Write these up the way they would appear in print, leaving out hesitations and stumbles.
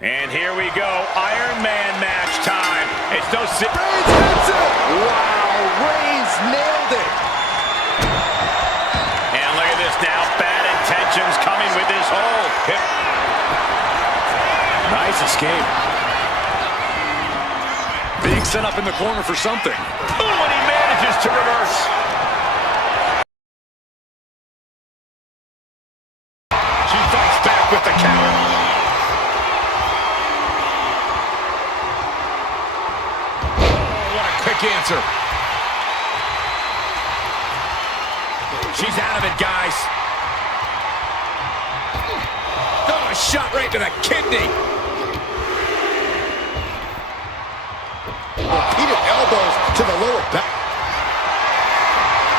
And here we go, Iron Man match time. It's no secret. Reigns hits it! Wow, Reigns nailed it! And look at this now, bad intentions coming with this hold. Nice escape. Being set up in the corner for something. Oh, and he manages to reverse. She fights back with the counter. Answer. She's out of it, guys. Oh, a shot right to the kidney. Repeated elbows to the lower back.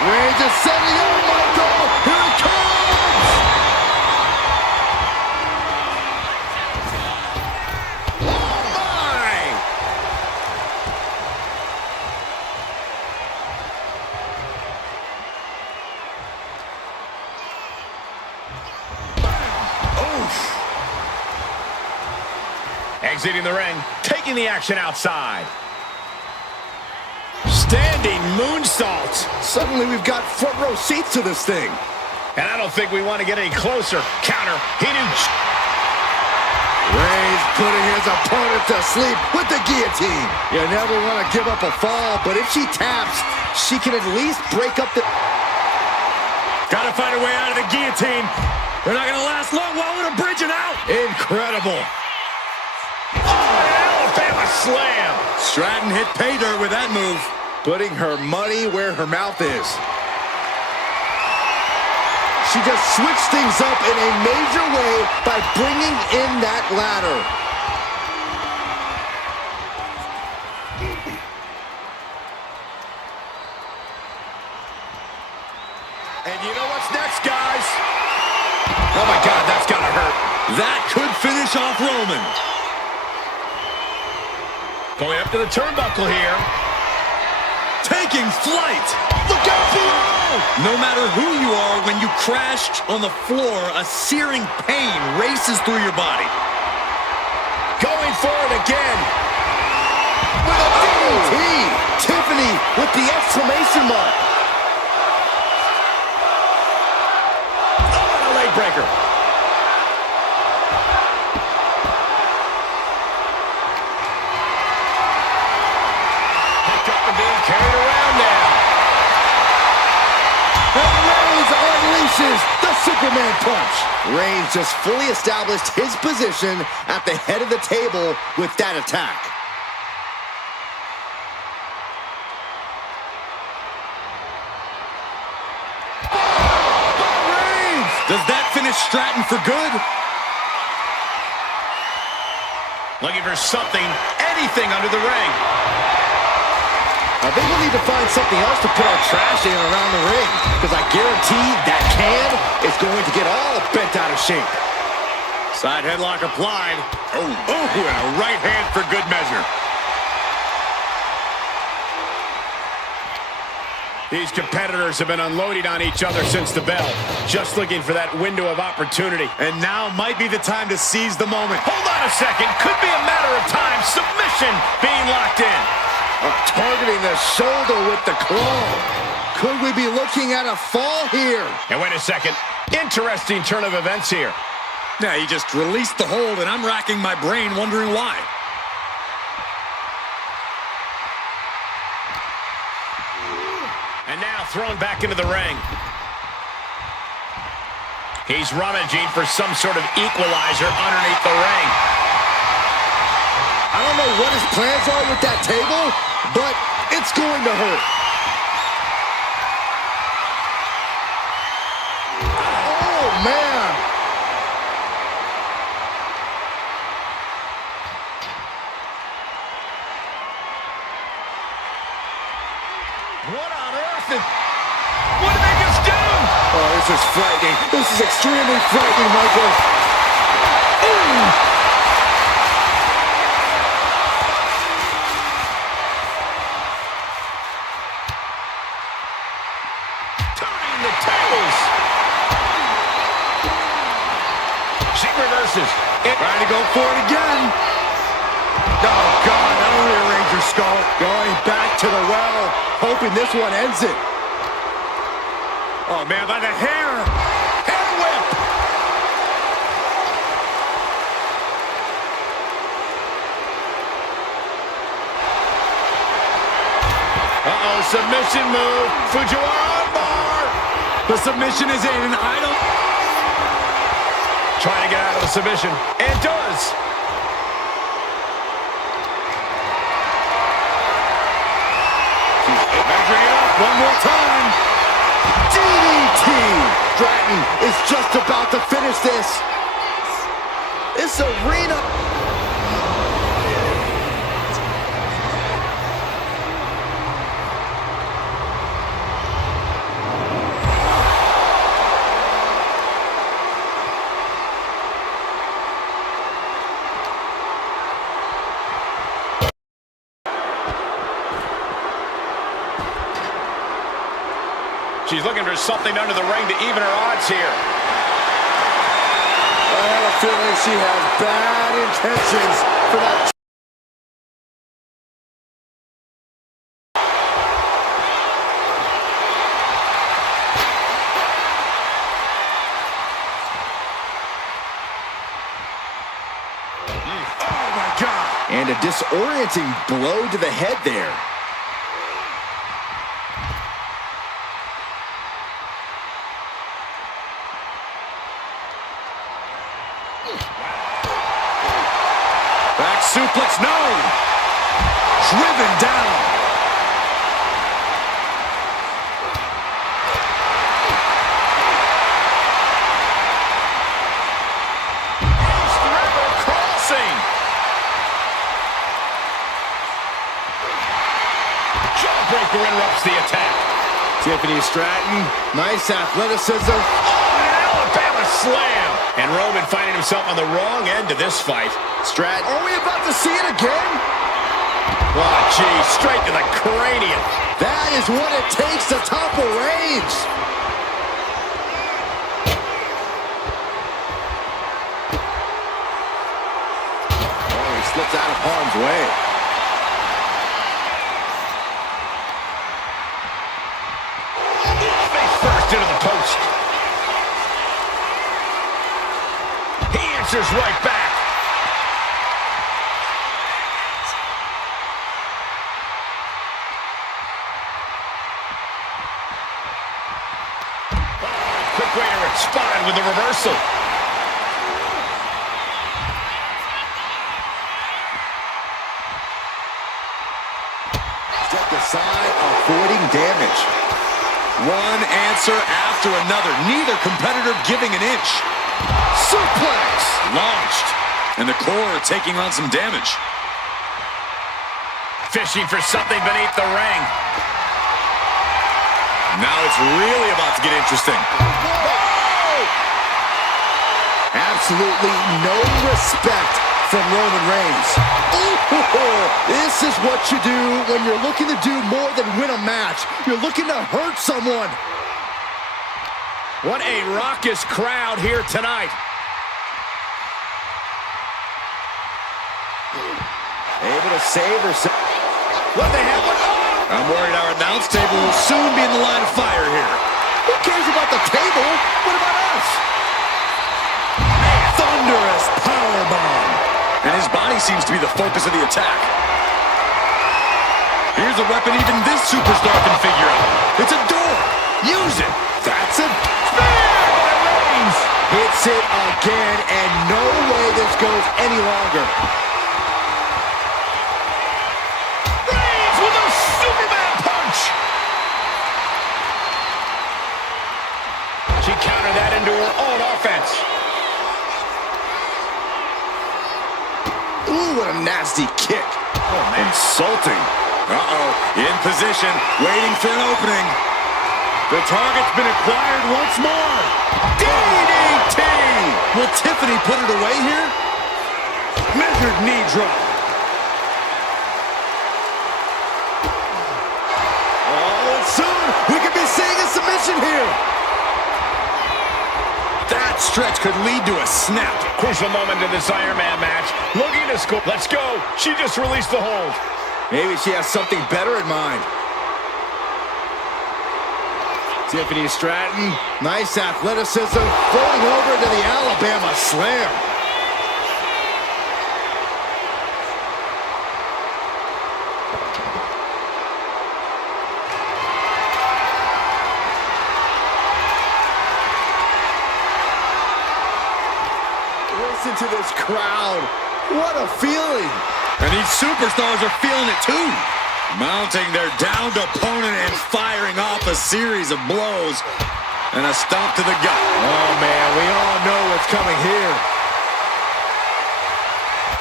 Reigns is setting up, Michael. Here it comes. Exiting the ring, taking the action outside. Standing moonsault. Suddenly we've got front row seats to this thing. And I don't think we want to get any closer. Counter. He knew. Reigns putting his opponent to sleep with the guillotine. You never want to give up a fall, but if she taps, she can at least break up the... Got to find a way out of the guillotine. They're not going to last long while we're bridging out. Incredible. Alabama slam. Stratton hit pay dirt with that move, putting her money where her mouth is. She just switched things up in a major way by bringing in that ladder. And you know what's next, guys? Oh my God, that's gotta hurt. That could finish off Roman. Going up to the turnbuckle here. Taking flight. Look out below. No matter who you are, when you crash on the floor, a searing pain races through your body. Going for it again. With a DDT. Tiffany with the exclamation mark. Oh, and a leg breaker. Being carried around now. And Reigns unleashes the Superman punch. Reigns just fully established his position at the head of the table with that attack. Reigns! Does that finish Stratton for good? Looking for something, anything under the ring. I think we'll need to find something else to put our trash in around the ring, because I guarantee that can is going to get all bent out of shape. Side headlock applied. Oh, and a right hand for good measure. These competitors have been unloading on each other since the bell, just looking for that window of opportunity. And now might be the time to seize the moment. Hold on a second. Could be a matter of time. Submission being locked in. Targeting the shoulder with the claw. Could we be looking at a fall here? And wait a second. Interesting turn of events here. Yeah, he just released the hold, and I'm racking my brain wondering why. And now thrown back into the ring. He's rummaging for some sort of equalizer underneath the ring. I don't know what his plans are with that table, but it's going to hurt. Oh, man. What on earth? What did they just do? Oh, this is frightening. This is extremely frightening, Michael. Ooh. The tables. She reverses. Trying to go for it again. Oh, God, that'll rearrange your skull. Going back to the well, hoping this one ends it. Oh, man, by the hair. Hair whip. Uh-oh, submission move. Fujiwara armbar. The submission is in, and I don't... Trying to get out of the submission. And does. Measuring it up one more time. DDT! Stratton is just about to finish this. This arena... She's looking for something under the ring to even her odds here. I have a feeling she has bad intentions for that. Oh, my God. And a disorienting blow to the head there. Back suplex, no! Driven down. East River crossing. Jawbreaker interrupts the attack. Tiffany Stratton, nice athleticism. Oh, an Alabama slam. And Roman finding himself on the wrong end of this fight. Stratton, are we about to see it again? Oh, gee, straight to the cranium. That is what it takes to topple Reigns. Oh, he slipped out of harm's way. Face first into the post. He answers right back. Quick way to respond with the reversal. Step aside, avoiding damage. One answer after another. Neither competitor giving an inch. Suplex! Launched. And the core taking on some damage. Fishing for something beneath the ring. Now it's really about to get interesting. Absolutely no respect from Roman Reigns. This is what you do when you're looking to do more than win a match. You're looking to hurt someone. What a raucous crowd here tonight. Able to save herself. What they have? I'm worried our announce table will soon be in the line of fire here. Who cares about the table? What about us? Thunderous powerbomb. And his body seems to be the focus of the attack. Here's a weapon even this superstar can figure out. It's a door. Use it. That's it. Reigns hits it again, and no way this goes any longer. Reigns with a Superman punch. She countered that into her own offense. Ooh, what a nasty kick. Oh, man. Insulting. Uh-oh. In position, waiting for an opening. The target's been acquired once more. DDT! Will Tiffany put it away here? Measured knee drop. Oh, and soon we could be seeing a submission here. That's stretch could lead to a snap. Crucial moment in this Iron Man match. Looking to score. Let's go. She just released the hold. Maybe she has something better in mind. Tiffany Stratton, nice athleticism, floating over to the Alabama Slam. Listen to this crowd. What a feeling. And these superstars are feeling it too. Mounting their downed opponent and firing off a series of blows. And a stomp to the gut. Oh, man, we all know what's coming here.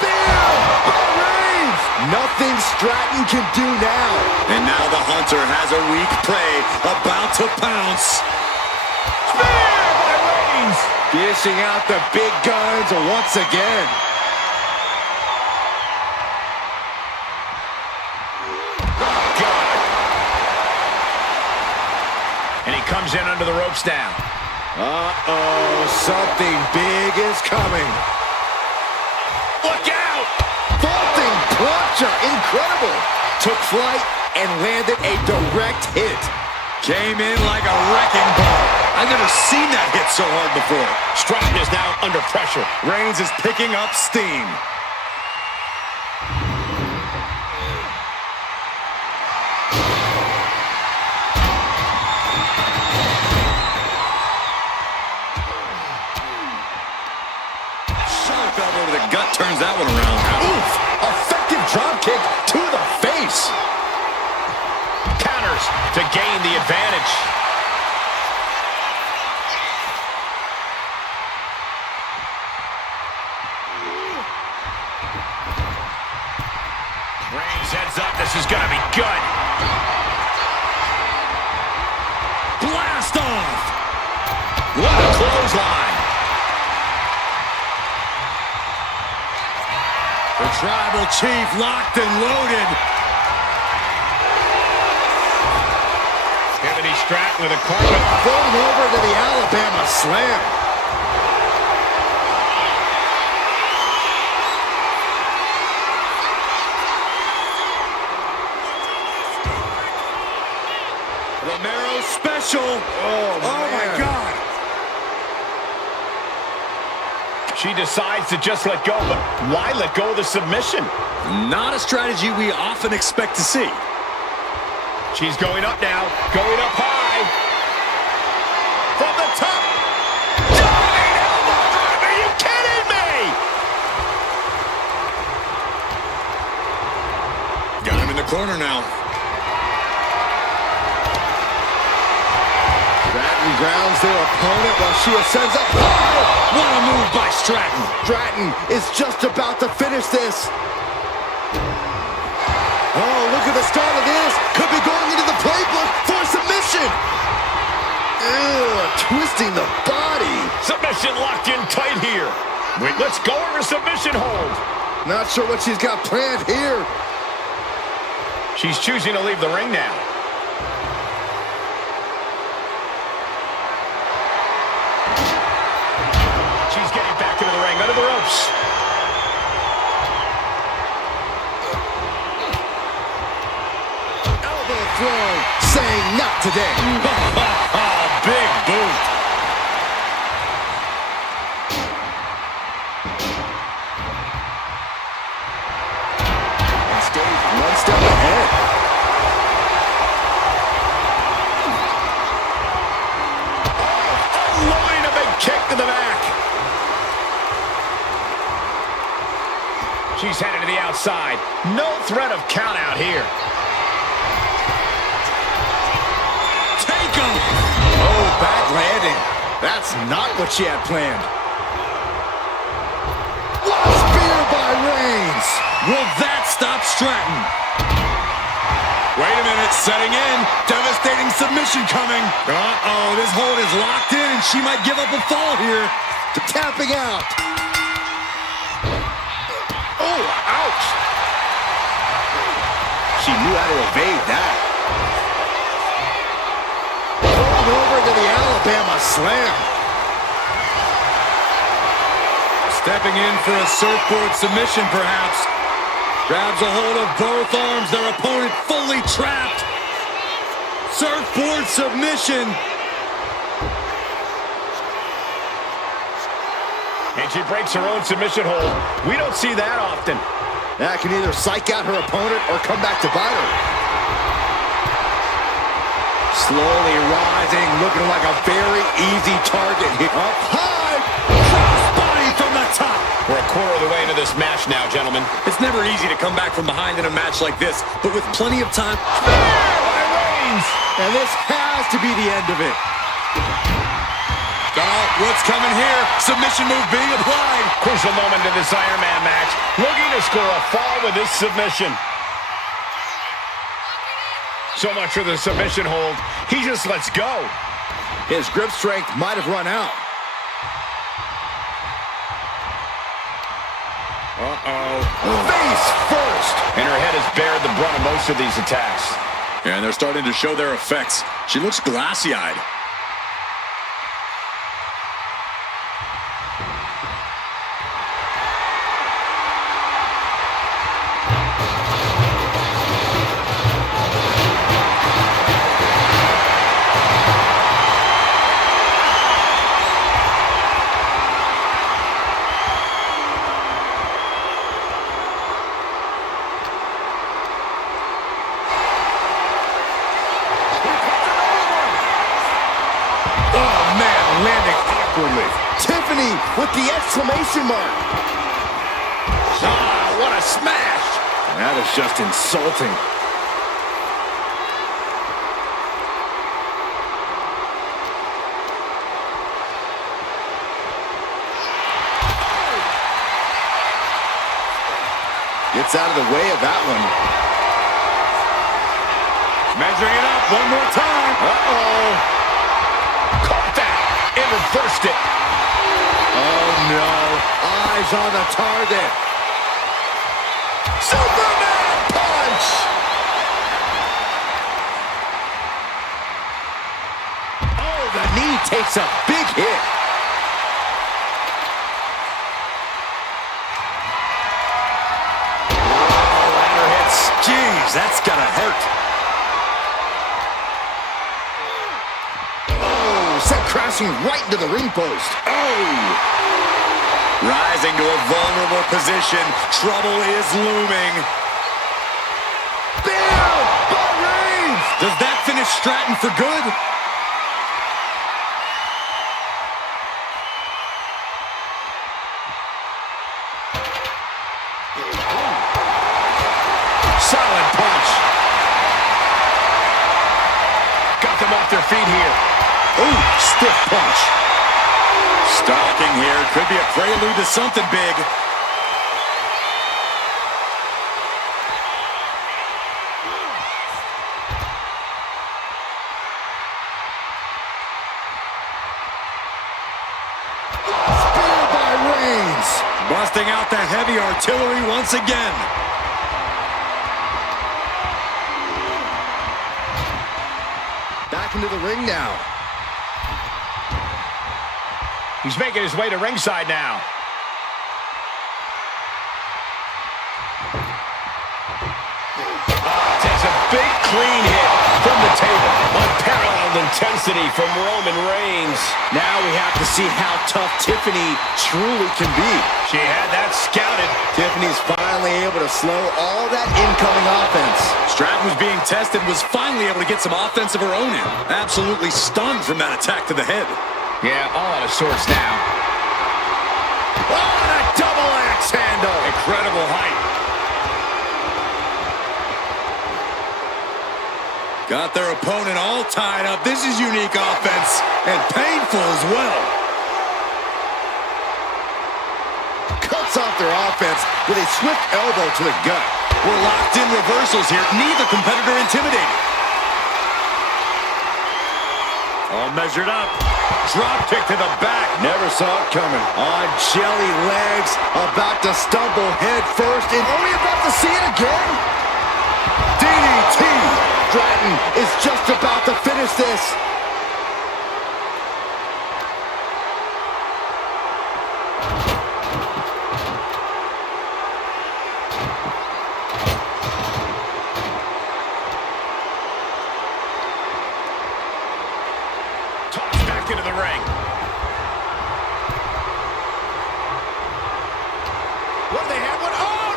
Bam! By Reigns! Nothing Stratton can do now. And now the hunter has a weak prey about to pounce. Spear by Reigns. Dishing out the big guns once again. And he comes in under the ropes now. Uh-oh, something big is coming. Look out! Vaulting plancha, incredible. Took flight and landed a direct hit. Came in like a wrecking ball. I've never seen that hit so hard before. Stratton is now under pressure. Reigns is picking up steam. Sharp elbow to the gut turns that one around. Oof! Effective dropkick to the face. Counters to gain the advantage. Reigns heads up. This is going to be good. Blast off! What a clothesline. The tribal chief locked and loaded. Tiffany Stratton with a carpet. Floating over to the Alabama Slam. Romero special. Oh my God. She decides to just let go, but why let go of the submission? Not a strategy we often expect to see. She's going up now, going up high. From the top. Diving elbow drop. Are you kidding me? Got him in the corner now. Stratton grounds their opponent while she ascends up high. What a move by Stratton. Stratton is just about to finish this. Oh, look at the start of this. Could be going into the playbook for a submission. Ew, twisting the body. Submission locked in tight here. Wait, let's go over submission hold. Not sure what she's got planned here. She's choosing to leave the ring now. She's getting back into the ring, under the ropes. Elbow throw, saying not today. Big boot. And stays one step ahead. Unloading a big kick to the back. She's headed to the outside. No threat of count out here. Take him. Oh, bad landing. That's not what she had planned. What a spear by Reigns. Will that stop Stratton? Wait a minute, setting in. Devastating submission coming. Uh-oh, this hold is locked in and she might give up a fall here. Tapping out. Oh, ouch. She knew how to evade that. Rolling over to the Alabama Slam. Stepping in for a surfboard submission, perhaps. Grabs a hold of both arms. Their opponent fully trapped. Surfboard submission. And she breaks her own submission hold. We don't see that often. That can either psych out her opponent or come back to bite her. Slowly rising, looking like a very easy target here. Up high, Crossbody from the top. We're a quarter of the way into this match now, gentlemen. It's never easy to come back from behind in a match like this, but with plenty of time. By Reigns. and this has to be the end of it. Oh, what's coming here? Submission move being applied. Crucial moment in this Iron Man match. Looking to score a fall with this submission. So much for the submission hold. He just lets go. His grip strength might have run out. Face first. And her head has bared the brunt of most of these attacks. And they're starting to show their effects. She looks glassy-eyed. Landing awkwardly. Tiffany with the exclamation mark. Ah, what a smash! That is just insulting. Gets out of the way of that one. Measuring it up one more time. Uh-oh. And reversed it. Oh, no. Eyes on the target. Superman punch! Oh, the knee takes a big hit. Oh, ladder hits. Jeez, that's gotta hurt. Sent crashing right into the ring post. Oh! Rising to a vulnerable position. Trouble is looming. Bam! By Reigns! Does that finish Stratton for good? Solid punch. Got them off their feet here. Ooh, stiff punch. Stalking here. Could be a prelude to something big. Spear by Reigns. Busting out the heavy artillery once again. Back into the ring now. He's making his way to ringside now. Takes a big clean hit from the table. Unparalleled intensity from Roman Reigns. Now we have to see how tough Tiffany truly can be. She had that scouted. Tiffany's finally able to slow all that incoming offense. Stratton was being tested, was finally able to get some offense of her own in. Absolutely stunned from that attack to the head. Yeah, all out of sorts now. Oh, and a double axe handle. Incredible height. Got their opponent all tied up. This is unique offense and painful as well. Cuts off their offense with a swift elbow to the gut. We're locked in reversals here. Neither competitor intimidated. All measured up. Drop kick to the back. Never saw it coming. On jelly legs, about to stumble head first. And are we about to see it again? DDT. Stratton is just about to finish this. What do they have? What? Oh!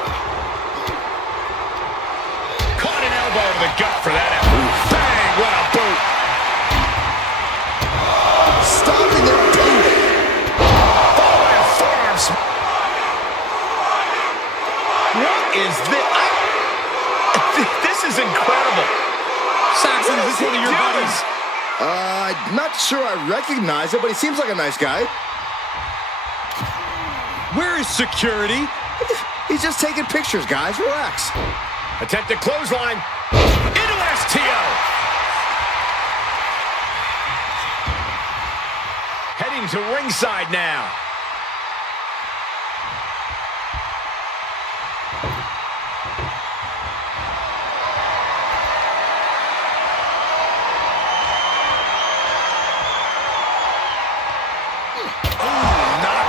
Caught an elbow to the gut for that effort. Bang! What a boot! Stopping their boot. Following forearms. What is this? This is incredible. Saxon, is this one of your buddies? I'm not sure I recognize it, but he seems like a nice guy. Where is security? He's just taking pictures, guys. Relax. Attempted clothesline. Into STO. Heading to ringside now.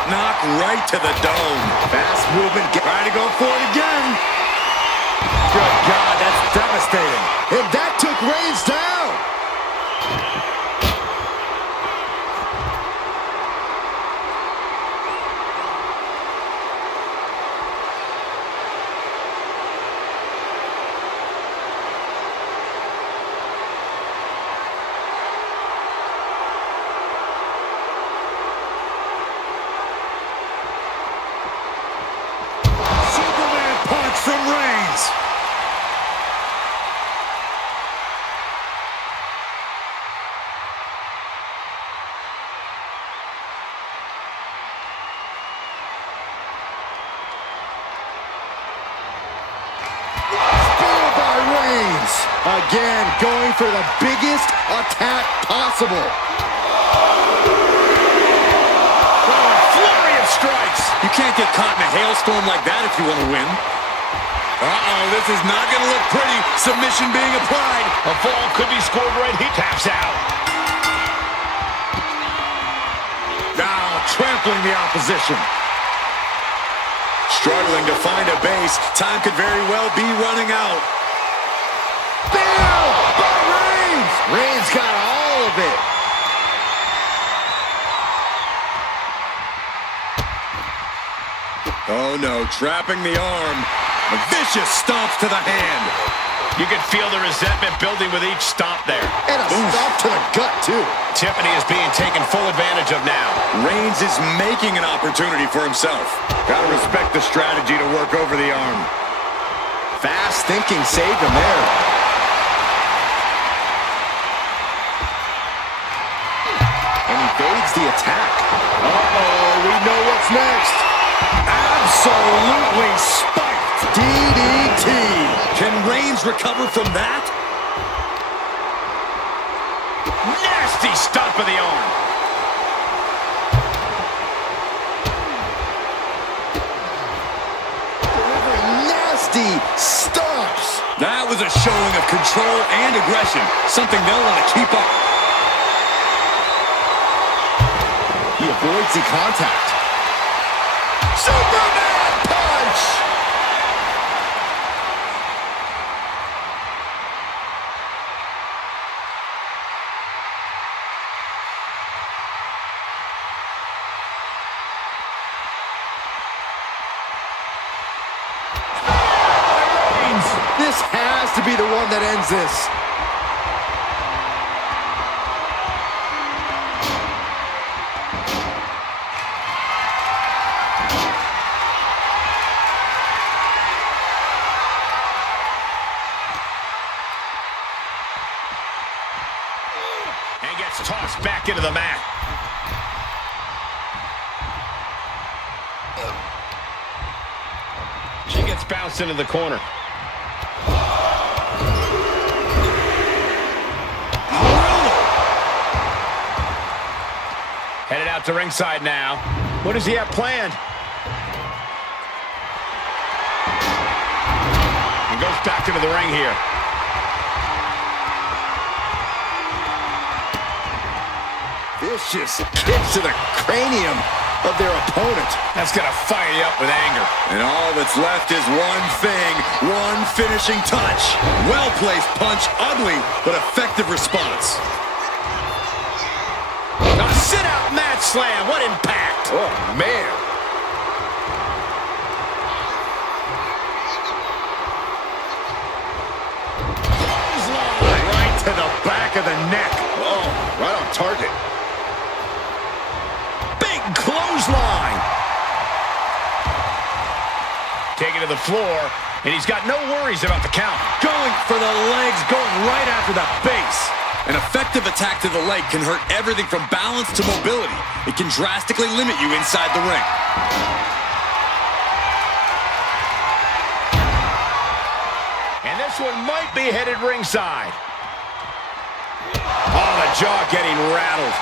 Knock right to the dome. Fast movement. Trying to go for it again. Good God, that's devastating. And that took Reigns down. Superman punch from Reigns. Spear by Reigns. Again, going for the biggest attack possible. Flurry of strikes. You can't get caught in a hailstorm like that if you want to win. Uh-oh, this is not going to look pretty. Submission being applied. A fall could be scored right. He taps out. Now trampling the opposition. Struggling to find a base. Time could very well be running out. Spear by Reigns. Reigns got all of it. Oh no, trapping the arm. A vicious stomps to the hand. You can feel the resentment building with each stomp there. And a stomp to the gut, too. Tiffany is being taken full advantage of now. Reigns is making an opportunity for himself. Gotta respect the strategy to work over the arm. Fast thinking saved him there. And evades the attack. Uh-oh, we know what's next. Absolutely spiked. DDT. Can Reigns recover from that? Nasty stomp of the arm. Delivering nasty stomps. That was a showing of control and aggression, something they'll want to keep up. He avoids the contact. Superman punch. This has to be the one that ends this. And gets tossed back into the mat. She gets bounced into the corner. Headed out to ringside now. What does he have planned? And goes back into the ring here. Vicious kicks to the cranium of their opponent. That's going to fire you up with anger. And all that's left is one thing, one finishing touch. Well-placed punch, ugly, but effective response. A sit-out mat slam. What impact? Oh, man. back of the neck. Oh, right on target. Big clothesline. Taken to the floor, and he's got no worries about the count. Going for the legs, going right after the base. An effective attack to the leg can hurt everything from balance to mobility. It can drastically limit you inside the ring. And this one might be headed ringside. Oh, the jaw getting rattled.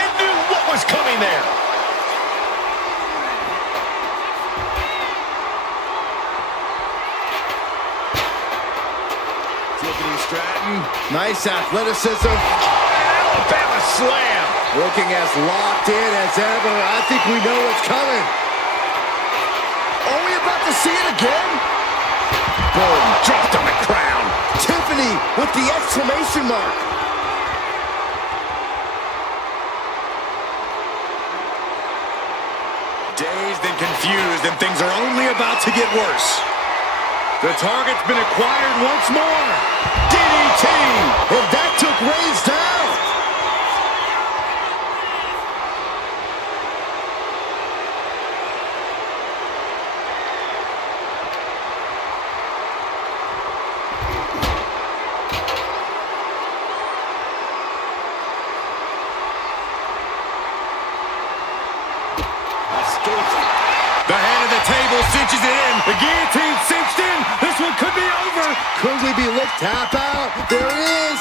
And knew what was coming there. Tiffany Stratton. Nice athleticism. Alabama slam. Looking as locked in as ever. I think we know what's coming. Are we about to see it again? Boom, dropped on the crown. Tiffany with the exclamation mark. Dazed and confused, and things are only about to get worse. The target's been acquired once more. DDT! And that took Reigns down. The head of the table cinches it in. The guillotine cinched in. This one could be over. Could we be licked? Tap out. There it is.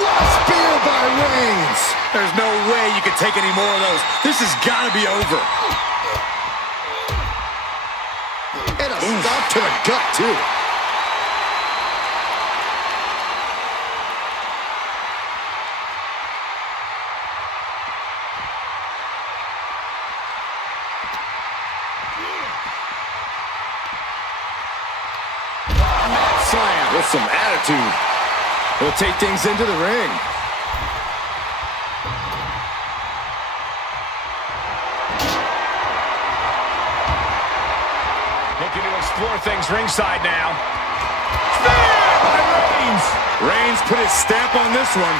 What a spear by Reigns. There's no way you can take any more of those. This has got to be over. And a stop to the gut, too. Slam. With some attitude. He'll take things into the ring. Looking to explore things ringside now. Spear by Reigns. Reigns put his stamp on this one.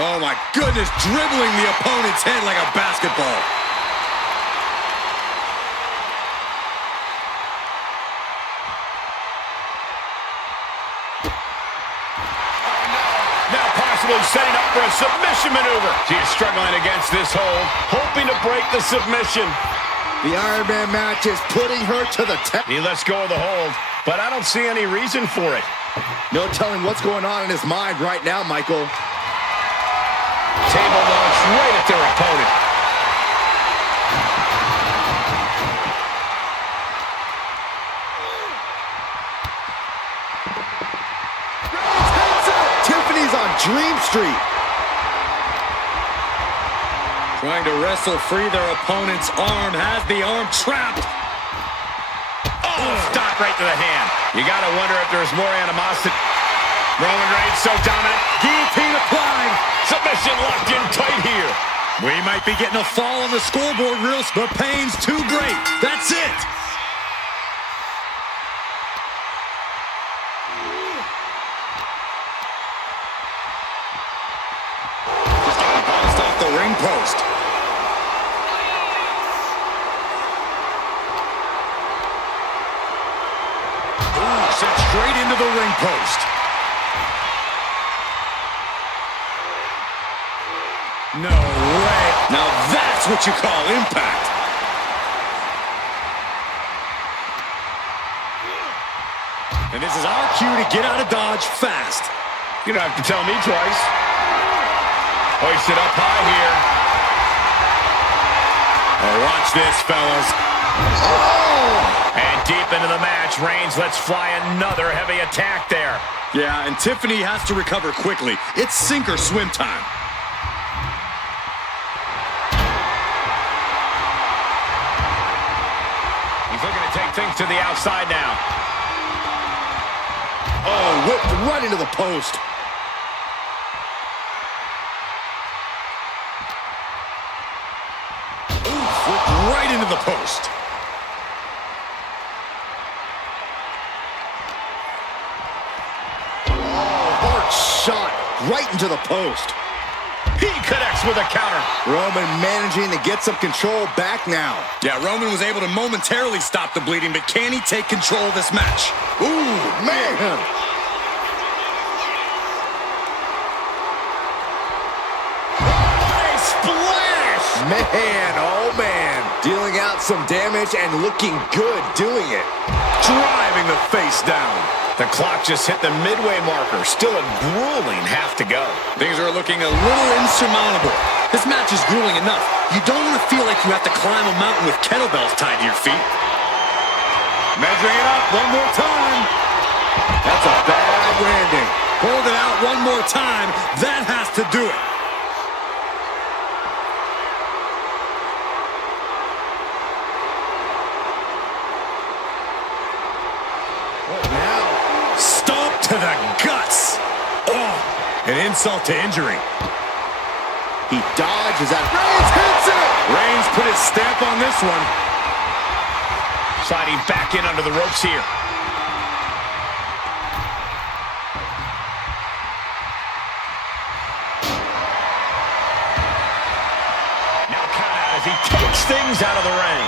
Oh my goodness, dribbling the opponent's head like a basketball. Now possibly setting up for a submission maneuver. She is struggling against this hold, hoping to break the submission. The Iron Man match is putting her to the test. He lets go of the hold, but I don't see any reason for it. No telling what's going on in his mind right now, Michael. Table launch right at their opponent. Tiffany's on Dream Street. Trying to wrestle free their opponent's arm, has the arm trapped. Oh, stop right to the hand. You got to wonder if there's more animosity. Roman Reigns so dominant. Guillotine applied. Submission locked in tight here. We might be getting a fall on the scoreboard real soon. The pain's too great. That's it. Just getting bounced off the ring post. Ooh, sent straight into the ring post. No way. Now that's what you call impact. And this is our cue to get out of Dodge fast. You don't have to tell me twice. Hoisted up high here. Oh, watch this, fellas. Oh! And deep into the match, Reigns lets fly another heavy attack there. Yeah, and Tiffany has to recover quickly. It's sink or swim time. He's looking to take things to the outside now. Oh, whipped right into the post. Oof, whipped right into the post. Shot right into the post. He connects with a counter. Roman managing to get some control back now. Yeah, Roman was able to momentarily stop the bleeding, but can he take control of this match? Ooh, man. Nice splash. Man, oh man. Dealing out some damage and looking good doing it. Driving the face down. The clock just hit the midway marker. Still a grueling half to go. Things are looking a little insurmountable. This match is grueling enough. You don't want to feel like you have to climb a mountain with kettlebells tied to your feet. Measuring it up one more time. That's a bad landing. Hold it out one more time. That has to do it. To the guts. Oh, an insult to injury. He dodges that. Reigns hits it. Reigns put his stamp on this one. Sliding back in under the ropes here. Now count out as he takes things out of the ring.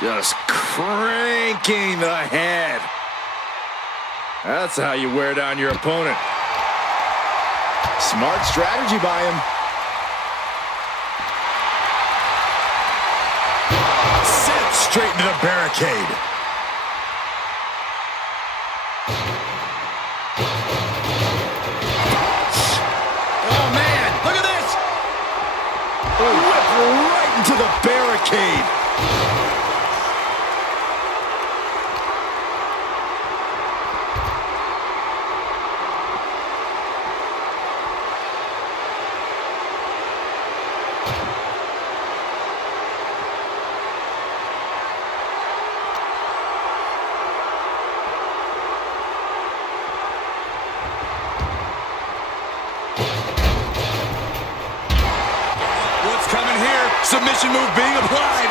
Just cranking the head. That's how you wear down your opponent. Smart strategy by him. Sent straight into the barricade. Oh, man. Look at this. Whipped right into the barricade. Submission move being applied.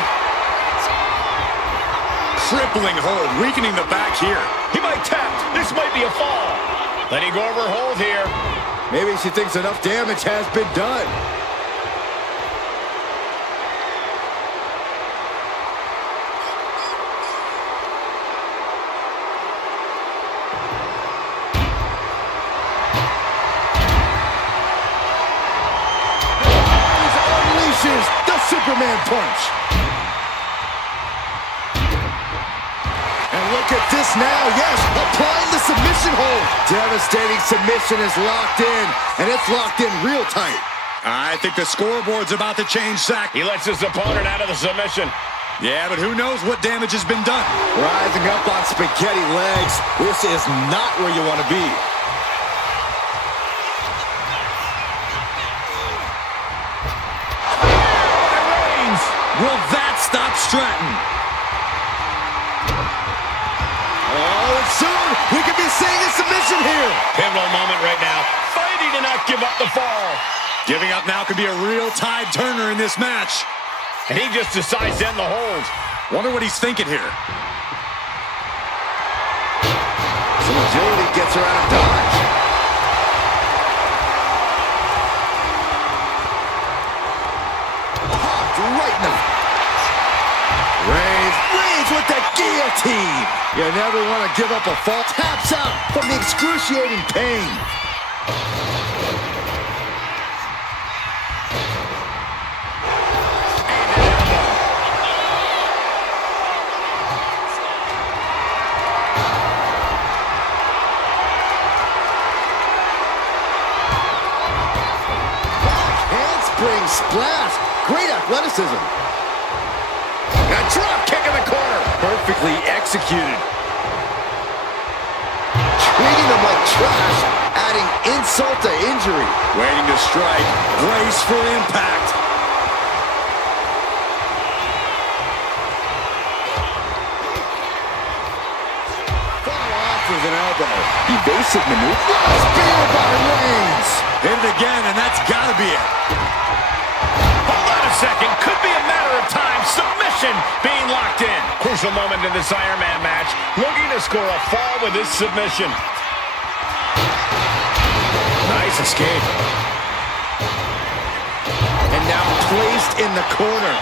Crippling hold, weakening the back here. He might tap. This might be a fall. Letting go of her hold here. Maybe she thinks enough damage has been done. The Superman punch. And look at this now. Yes, applying the submission hold. Devastating submission is locked in, and it's locked in real tight. I think the scoreboard's about to change, Zach. He lets his opponent out of the submission. Yeah, but who knows what damage has been done. Rising up on spaghetti legs. This is not where you want to be. Will that stop Stratton? Oh, and soon we could be seeing a submission here. Pivotal moment right now. Fighting to not give up the fall. Giving up now could be a real tide turner in this match. And he just decides to end the hold. Wonder what he's thinking here. Some agility gets her out of dodge. Right now. Reigns with the guillotine. You never want to give up a fall. Taps out from the excruciating pain. Handspring splash. Great athleticism. A drop kick in the corner. Perfectly executed. Treating them like trash, adding insult to injury. Waiting to strike. Brace for impact. elbow. Evasive maneuver. Spear by Reigns. Hit it again, and that's got to be it. Hold on a second. Could be a matter of time. Submission being locked in. Crucial moment in this Iron Man match. Looking to score a fall with this submission. Nice escape. And now placed in the corner.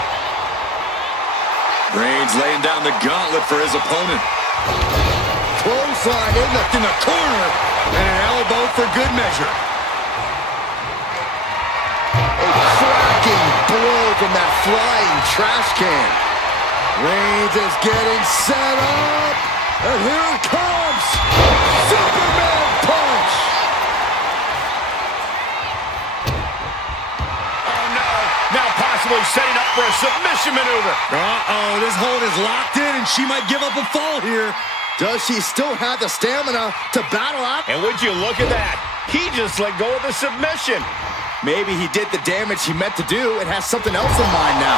Reigns laying down the gauntlet for his opponent. Clothesline in the corner. And an elbow for good measure. A cracking blow from that flying trash can. Reigns is getting set up. And here it comes. Superman punch. Oh, no. Now possibly setting up for a submission maneuver. Uh-oh, this hold is locked in, and she might give up a fall here. Does she still have the stamina to battle out? And would you look at that? He just let go of the submission. Maybe he did the damage he meant to do and has something else in mind now.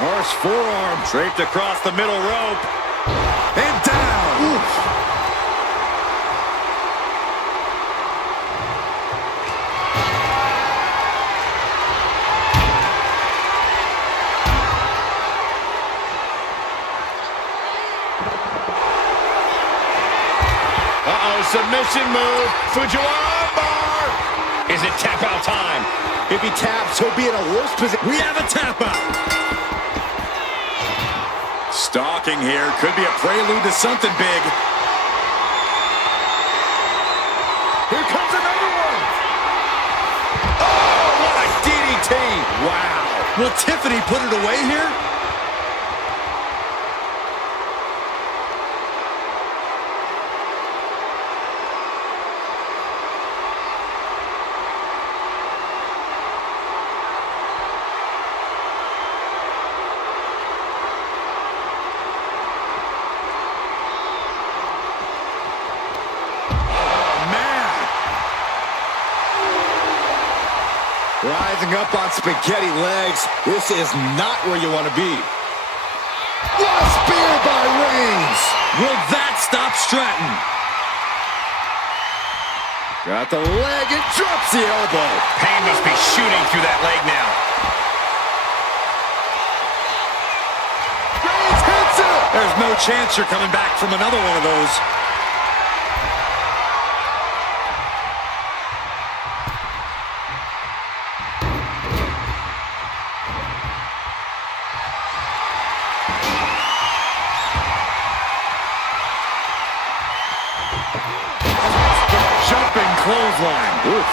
Harsh forearm draped across the middle rope. And down. Oof. Submission move. Fujiwara bar. Is it tap out time? If he taps, he'll be in a worse position. We have a tap out. Stalking here could be a prelude to something big. Here comes another one. Oh, what a DDT. Wow. Will Tiffany put it away here? Rising up on spaghetti legs. This is not where you want to be. What a spear by Reigns. Will that stop Stratton? Got the leg and drops the elbow. Pain must be shooting through that leg now. Reigns hits it. There's no chance you're coming back from another one of those. Jumping clothesline. Oof.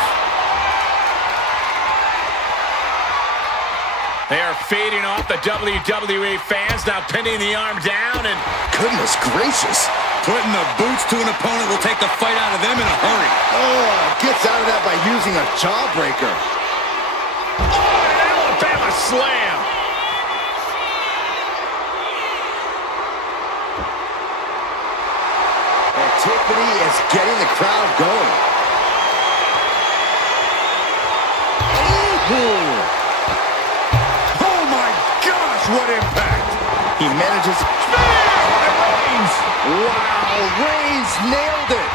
They are fading off the WWE fans, now pinning the arm down, and Goodness gracious. Putting the boots to an opponent will take the fight out of them in a hurry. Oh, gets out of that by using a jawbreaker. oh, an Alabama slam. And Tiffany is getting the crowd going. Ooh. Oh my gosh, what impact! He manages. Reigns. Wow, Reigns nailed it.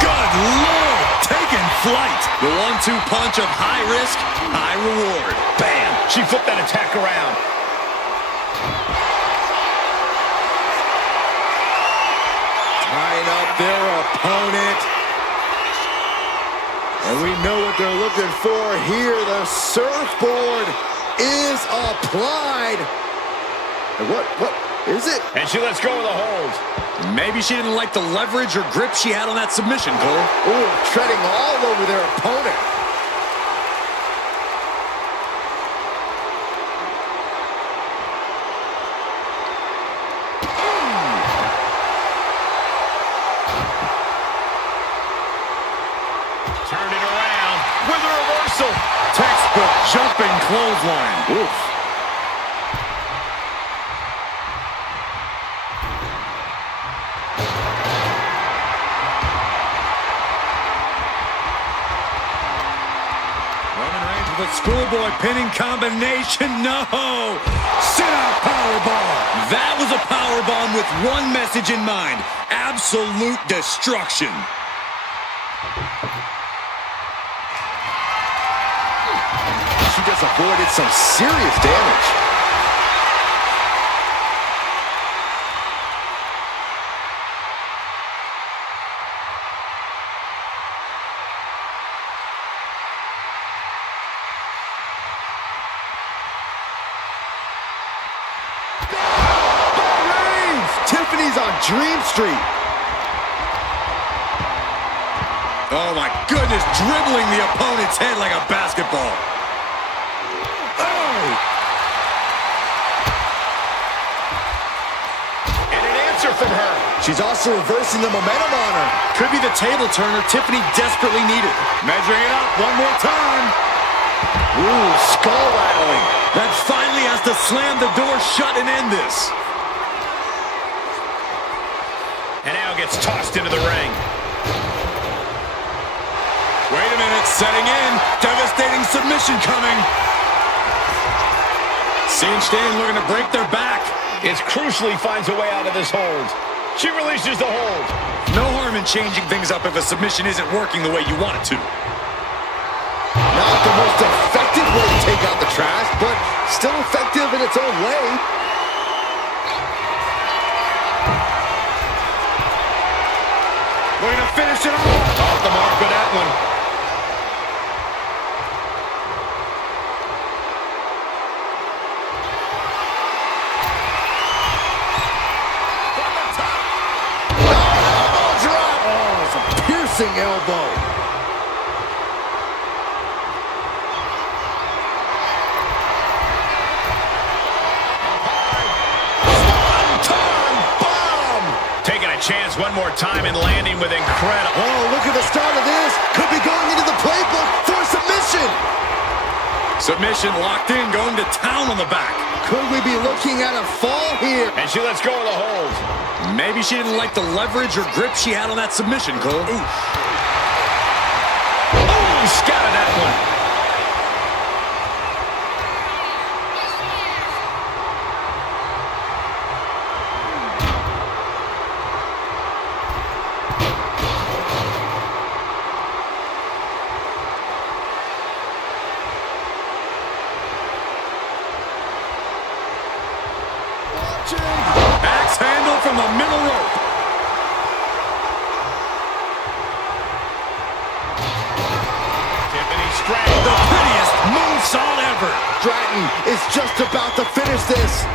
Good Lord, taking flight. The 1-2 punch of high risk, high reward. Bam. She flipped that attack around. Tying up their opponent. And we know what they're looking for here. The surfboard is applied. And what is it? And she lets go of the hold. Maybe she didn't like the leverage or grip she had on that submission, Cole. Ooh, treading all over their opponent. Turned it around. jumping clothesline. Oof. Roman Reigns with a schoolboy pinning combination. No! Sit out powerbomb. That was a powerbomb with one message in mind. Absolute destruction. She just avoided some serious damage. Tiffany's on Dream Street. Oh my goodness, dribbling the opponent's head like a basketball. Oh! And an answer from her. She's also reversing the momentum on her. Could be the table turner Tiffany desperately needed. Measuring it up one more time. Ooh, skull rattling. That finally has to slam the door shut and end this. And now gets tossed into the ring. Wait a minute, setting in. Devastating submission coming. Cinched in, looking to break their back. It's crucially finds a way out of this hold. She releases the hold. No harm in changing things up if a submission isn't working the way you want it to. Not the most effective way to take out the trash, but still effective in its own way. Looking to finish it off. Off the mark with that one. From the top. Elbow drop. Oh, it's a piercing elbow. Swanton bomb. Taking a chance one more time and landing with incredible. Oh, look at the start of this. Could be going into the playbook for submission. Submission locked in, going to town on the back. Could we be looking at a fall here? And she lets go of the hold. Maybe she didn't like the leverage or grip she had on that submission, Cole. Ooh. Oh, scattered that one. Axe handle from the middle rope. Tiffany Stratton. The prettiest moonsault ever. Stratton is just about to finish this.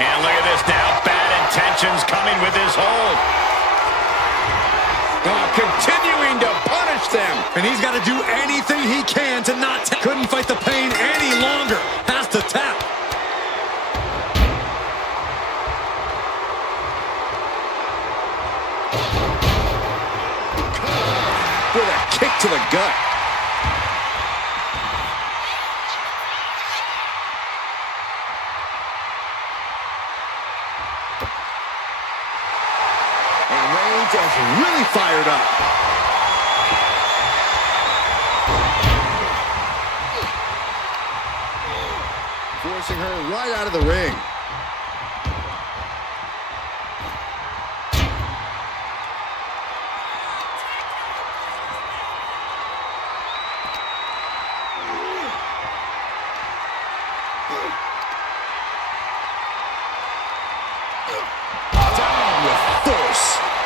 And look at this now. Bad intentions coming with this hold. Continuing to punish them. And he's got to do anything he can to not tap. Couldn't fight the pain any longer. Has to tap. With a kick to the gut. And Reigns is really fired up. Forcing her right out of the ring.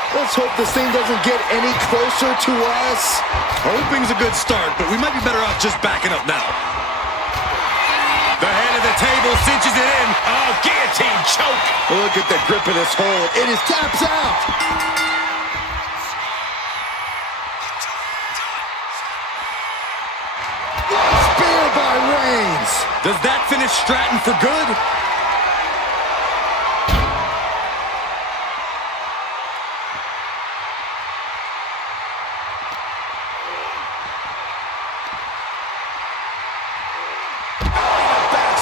Let's hope this thing doesn't get any closer to us. Hoping's a good start, but we might be better off just backing up now. The head of the table cinches it in. Oh, guillotine choke. Look at the grip of this hold. It is taps out. Spear by Reigns. Does that finish Stratton for good?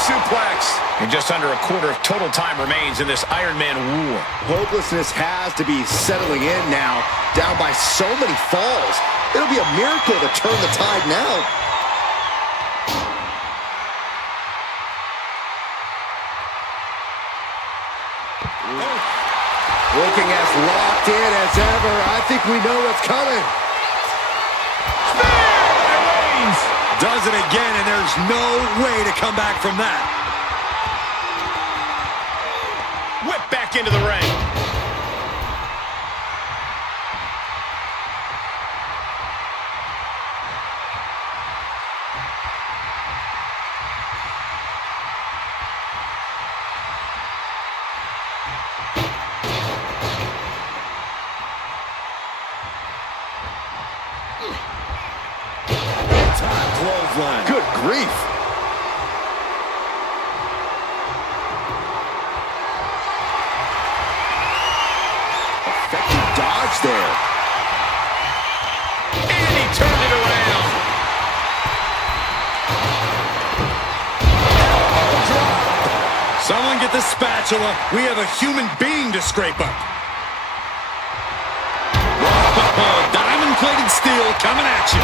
suplex. And just under a quarter of total time remains in this Iron Man war. Hopelessness has to be settling in now, down by so many falls. It'll be a miracle to turn the tide now. Looking as locked in as ever. I think we know what's coming. Does it again, and there's no way to come back from that. Whip back into the ring. Good grief. Effective dodge there. And he turned it around. Someone get the spatula. We have a human being to scrape up. Diamond-plated steel coming at you.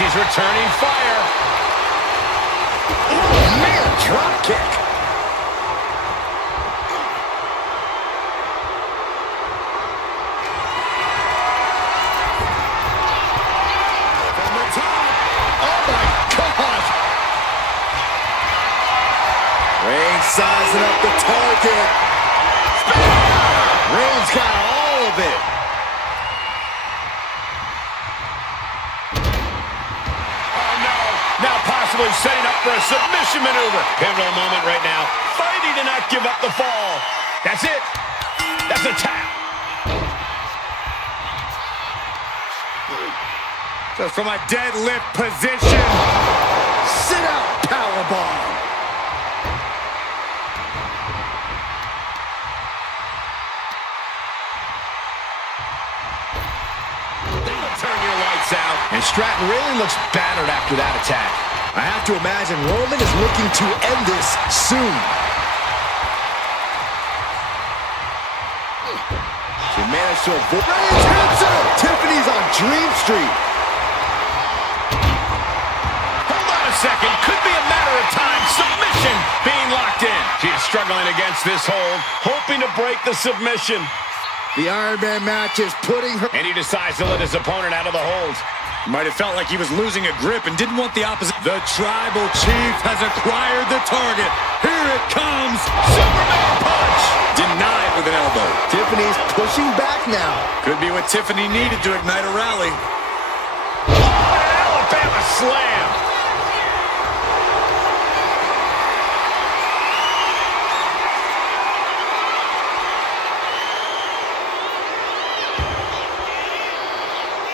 She's returning fire. Oh, man, drop kick. From the top. Oh, my gosh. Reigns sizing up the target. Reigns got all of it. Possibly setting up for a submission maneuver. Pivotal moment right now. Fighting to not give up the fall. That's it. That's a tap. Just from a deadlift position. Sit out powerbomb. Turn your lights out. And Stratton really looks battered after that attack. I have to imagine Roman is looking to end this soon. She managed to avoid. Reigns hits her! Tiffany's on Dream Street. Hold on a second. Could be a matter of time. Submission being locked in. She's struggling against this hold, hoping to break the submission. The Iron Man match is putting her... And he decides to let his opponent out of the hold. Might have felt like he was losing a grip and didn't want the opposite. The Tribal Chief has acquired the target. Here it comes. Superman punch. Denied with an elbow. Tiffany's pushing back now. Could be what Tiffany needed to ignite a rally. Oh, an Alabama slam.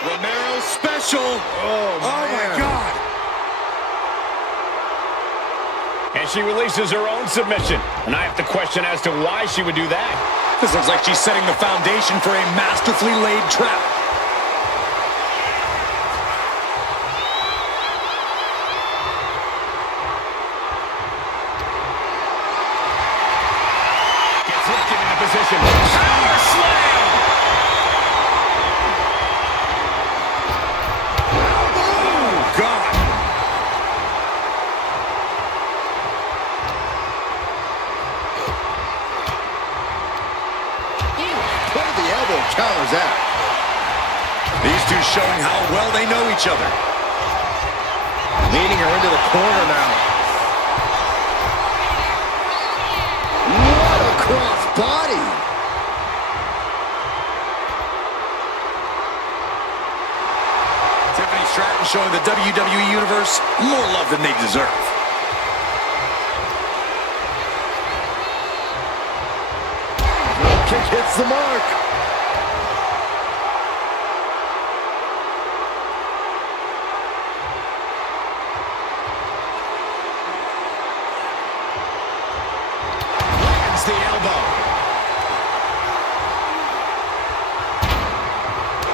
Romero special. Oh my God. And she releases her own submission. And I have to question as to why she would do that. This looks like she's setting the foundation for a masterfully laid trap. Gets lifted into position. Power slam. Counters that. These two showing how well they know each other. Leading her into the corner now. What a cross body. Tiffany Stratton showing the WWE Universe more love than they deserve. Kick hits the mark. The elbow.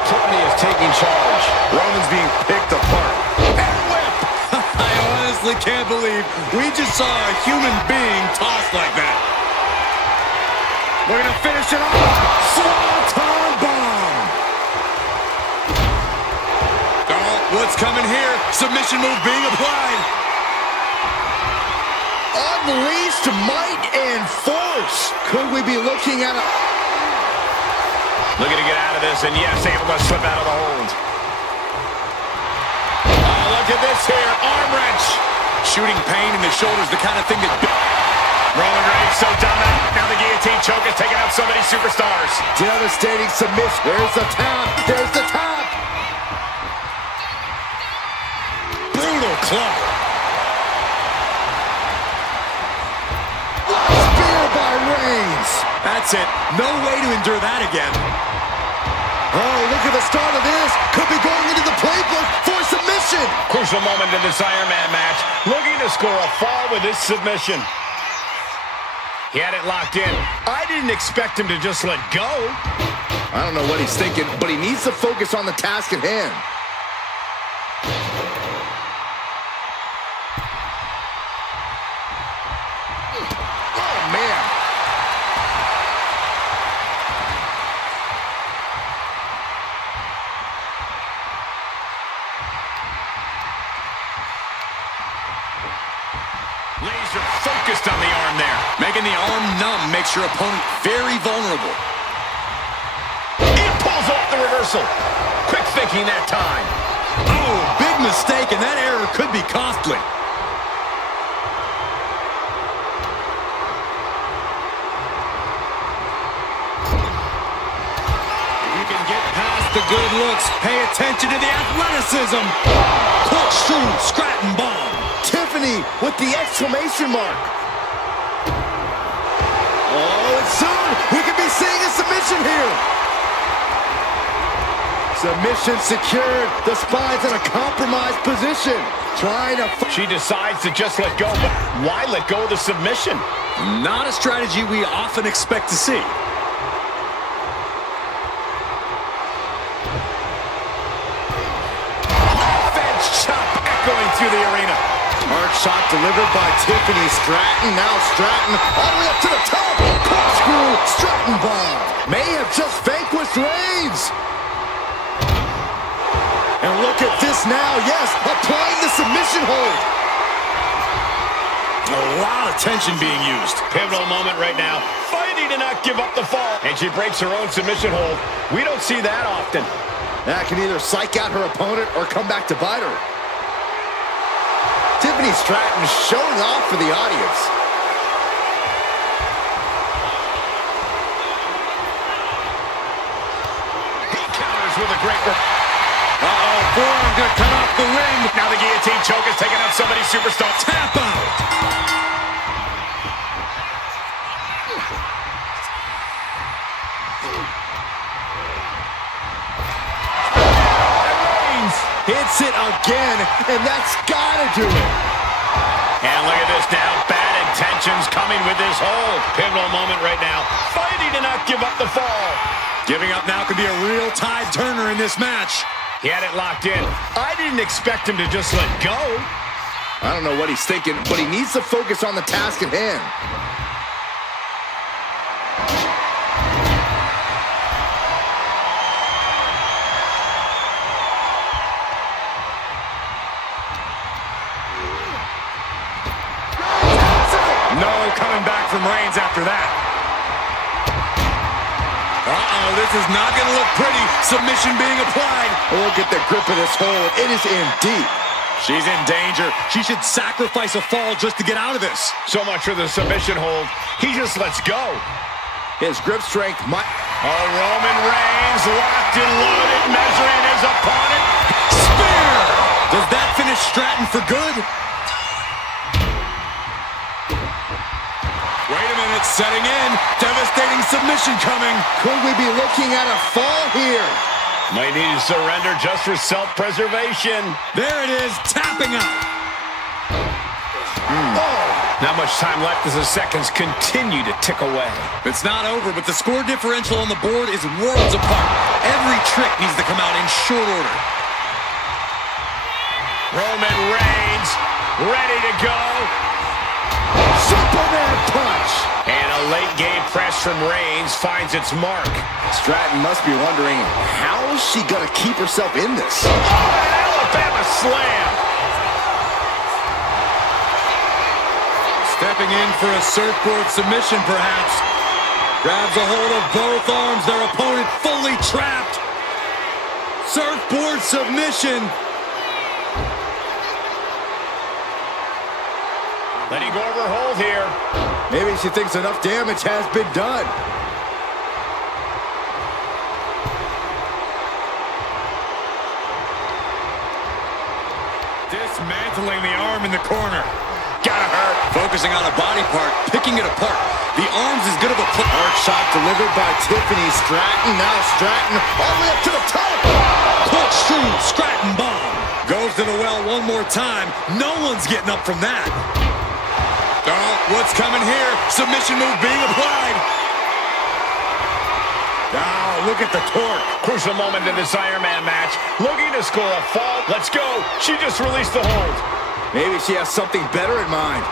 Tiffany is taking charge. Roman's being picked apart. And whip! I honestly can't believe we just saw a human being tossed like that. We're going to finish it off. Swanton bomb. Oh, what's coming here? Submission move being applied. Unleashed might and force. Could we be looking at a... Looking to get out of this, and yes, able to slip out of the hold. Oh, look at this here. Arm wrench. Shooting pain in the shoulder is the kind of thing that... Roman Reigns so dominant. Now the guillotine choke is taking out so many superstars. Devastating submission. There's the tap. There's the tap. Brutal club. Spear by Reigns. That's it. No way to endure that again. Oh, look at the start of this. Could be going into the playbook for submission. Crucial moment in this Iron Man match. Looking to score a fall with this submission. He had it locked in. I didn't expect him to just let go. I don't know what he's thinking, but he needs to focus on the task at hand. Oh, man. Laser focused on the arm there. Making the arm numb makes your opponent very vulnerable. He pulls off the reversal. Quick thinking that time. Oh, big mistake, and that error could be costly. If you can get past the good looks, pay attention to the athleticism. Corkscrew, Stratton bomb. Tiffany with the exclamation mark. Oh, and soon we could be seeing a submission here. Submission secured. The spine's in a compromised position. Trying to... She decides to just let go, but why let go of the submission? Not a strategy we often expect to see. Fence chop echoing through the arena. Hard shot delivered by Tiffany Stratton. Now Stratton all the way up to the top. Corkscrew Stratton bomb. May have just vanquished Reigns. And look at this now. Yes, applying the submission hold. A lot of tension being used. Pivotal moment right now. Fighting to not give up the fall. And she breaks her own submission hold. We don't see that often. That can either psych out her opponent or come back to bite her. Tiffany Stratton showing off for the audience. He counters with a great... Uh-oh, forearm gonna cut off the ring. Now the guillotine choke is taking out so many superstars. Tap out. Reigns Hits it again, and that's gotta do it. And look at this now. Bad intentions coming with this hold. Pivotal moment right now. Fighting to not give up the fall. Giving up now could be a real tide turner in this match. He had it locked in. I didn't expect him to just let go. I don't know what he's thinking, but he needs to focus on the task at hand. No coming back from Reigns after that. Uh-oh, this is not going to look pretty. Submission being applied. Look at the grip of this hold. It is in deep. She's in danger. She should sacrifice a fall just to get out of this. So much for the submission hold. He just lets go. His grip strength might... Oh, Roman Reigns locked and loaded, measuring his opponent. Spear! Does that finish Stratton for good? Wait a minute, setting in. Devastating submission coming. Could we be looking at a fall here? Might need to surrender just for self-preservation. There it is, tapping out. Oh! Not much time left as the seconds continue to tick away. It's not over, but the score differential on the board is worlds apart. Every trick needs to come out in short order. Roman Reigns ready to go. Superman punch. And a late game press from Reigns finds its mark. Stratton must be wondering, how is she going to keep herself in this? Oh, an Alabama slam. Stepping in for a surfboard submission, perhaps. Grabs a hold of both arms, their opponent fully trapped. Surfboard submission. Letting go of her hold here. Maybe she thinks enough damage has been done. Dismantling the arm in the corner. Gotta hurt. Focusing on a body part, picking it apart. The arm's as good of a Hard shot delivered by Tiffany Stratton. Now Stratton all the way up to the top. corkscrew Stratton bomb. Goes to the well one more time. No one's getting up from that. Oh, what's coming here? Submission move being applied. Oh, look at the torque. Crucial moment in this Iron Man match. Looking to score a fall. Let's go. She just released the hold. Maybe she has something better in mind.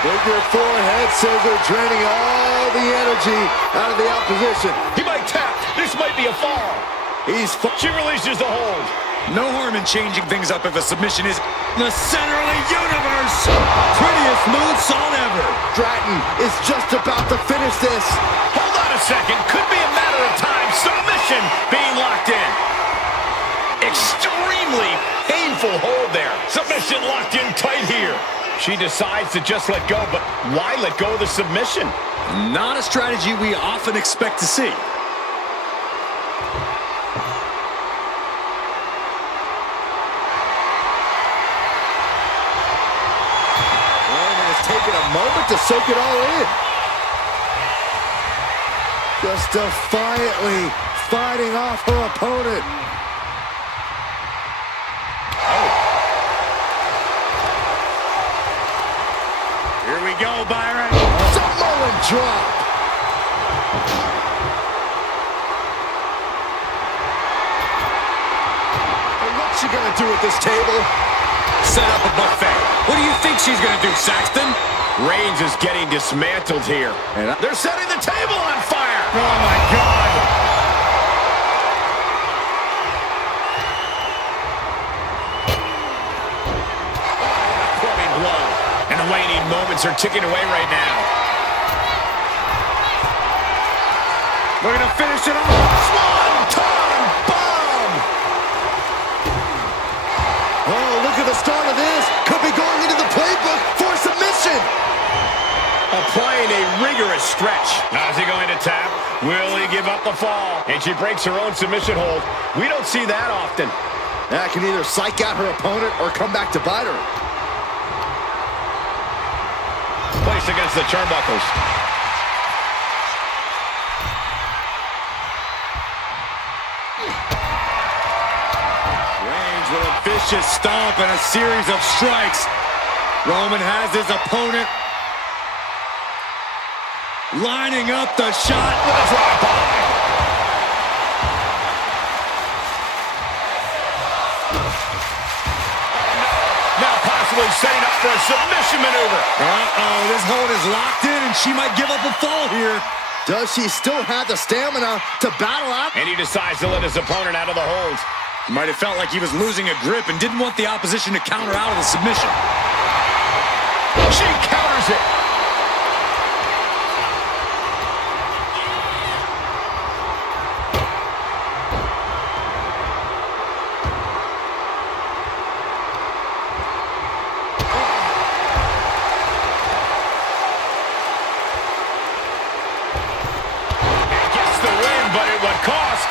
Figure four head scissor, draining all the energy out of the opposition. He might tap. This might be a fall. She releases the hold. No harm in changing things up if a submission is the center of the universe. Prettiest moonsault ever. Stratton is just about to finish this. Hold on a second. Could be a matter of time. Submission being locked in. Extremely painful hold there. Submission locked in tight here. She decides to just let go, but why let go of the submission? Not a strategy we often expect to see. Taking a moment to soak it all in. Just defiantly fighting off her opponent. Here we go, Byron. Samoan drop. And what's she gonna do at this table? Set up a buffet. What do you think she's going to do, Saxton? Reigns is getting dismantled here. And they're setting the table on fire. Oh, my God. Clubbing blow. And the waning moments are ticking away right now. Looking to finish it off. Swan-ton bomb. Oh, look at the start of this. Could be going into the playbook for submission. Applying a rigorous stretch. How's he going to tap? Will he give up the fall? And she breaks her own submission hold. We don't see that often. That can either psych out her opponent or come back to bite her. Placed against the turnbuckles. Reigns with a vicious stomp and a series of strikes. Roman has his opponent lining up the shot with a drive-by. Now possibly setting up for a submission maneuver. Uh-oh, this hold is locked in and she might give up a fall here. Does she still have the stamina to battle out? And he decides to let his opponent out of the hold. Might have felt like he was losing a grip and didn't want the opposition to counter out of the submission. She counters it. And gets the win, but at what cost?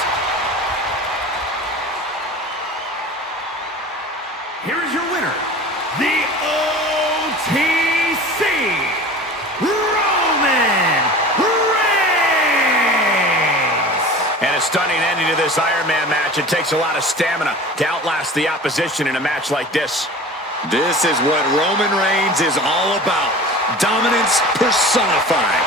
Here is your winner, the OTC, Roman Reigns. stunning ending to this Iron Man match. It takes a lot of stamina to outlast the opposition in a match like this. This is what Roman Reigns is all about. Dominance personified.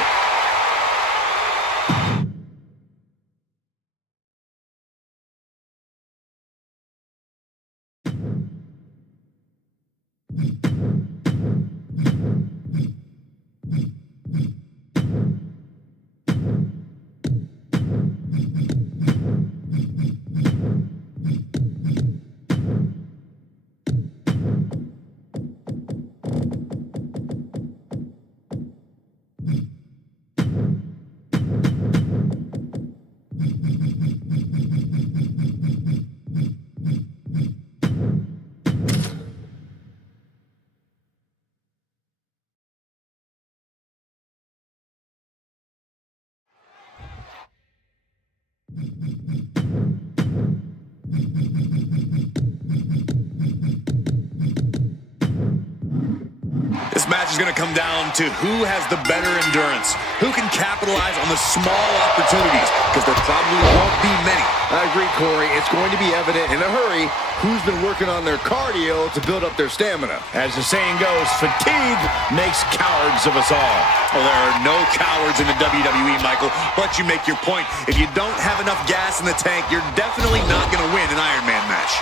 This match is going to come down to who has the better endurance, who can capitalize on the small opportunities, because there probably won't be many. I agree, Corey. It's going to be evident in a hurry who's been working on their cardio to build up their stamina. As the saying goes, fatigue makes cowards of us all. Well, there are no cowards in the WWE, Michael, but you make your point. If you don't have enough gas in the tank, you're definitely not going to win an Iron Man match.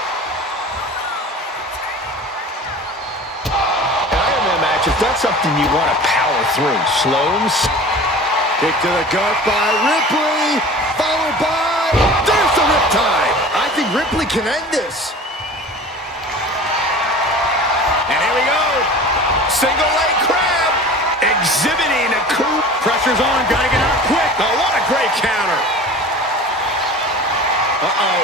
If that's something you want to power through, Sloans. Kick to the gut by Ripley, followed by... There's the riptide! I think Ripley can end this. And here we go. Single leg crab. Exhibiting a coup. Pressure's on, gotta get out quick. Oh, what a great counter. Uh-oh.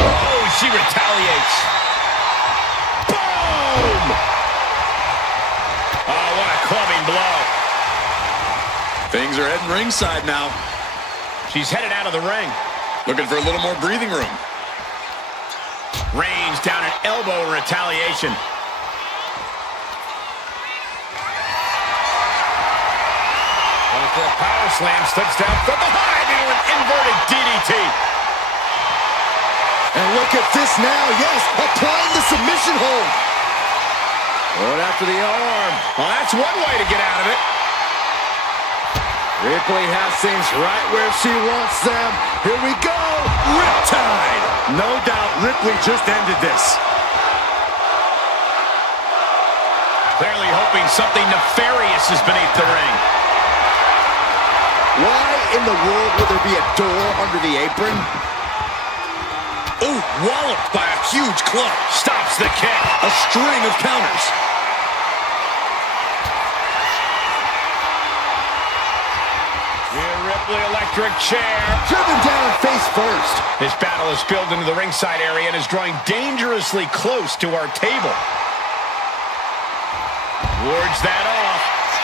Oh, she retaliates. Boom! Oh, what a clubbing blow. Things are heading ringside now. She's headed out of the ring. Looking for a little more breathing room. Reigns down an elbow in retaliation. Going for a power slam, slips down from behind into an inverted DDT. And look at this now, yes, applying the submission hold. Going after the arm. Well, that's one way to get out of it. Ripley has things right where she wants them. Here we go. Riptide. No doubt Ripley just ended this. Clearly hoping something nefarious is beneath the ring. Why in the world would there be a door under the apron? Ooh, walloped by a huge club. Stops the kick. A string of counters. Ripley electric chair. Driven down face first. This battle is spilled into the ringside area and is drawing dangerously close to our table. Wards that off.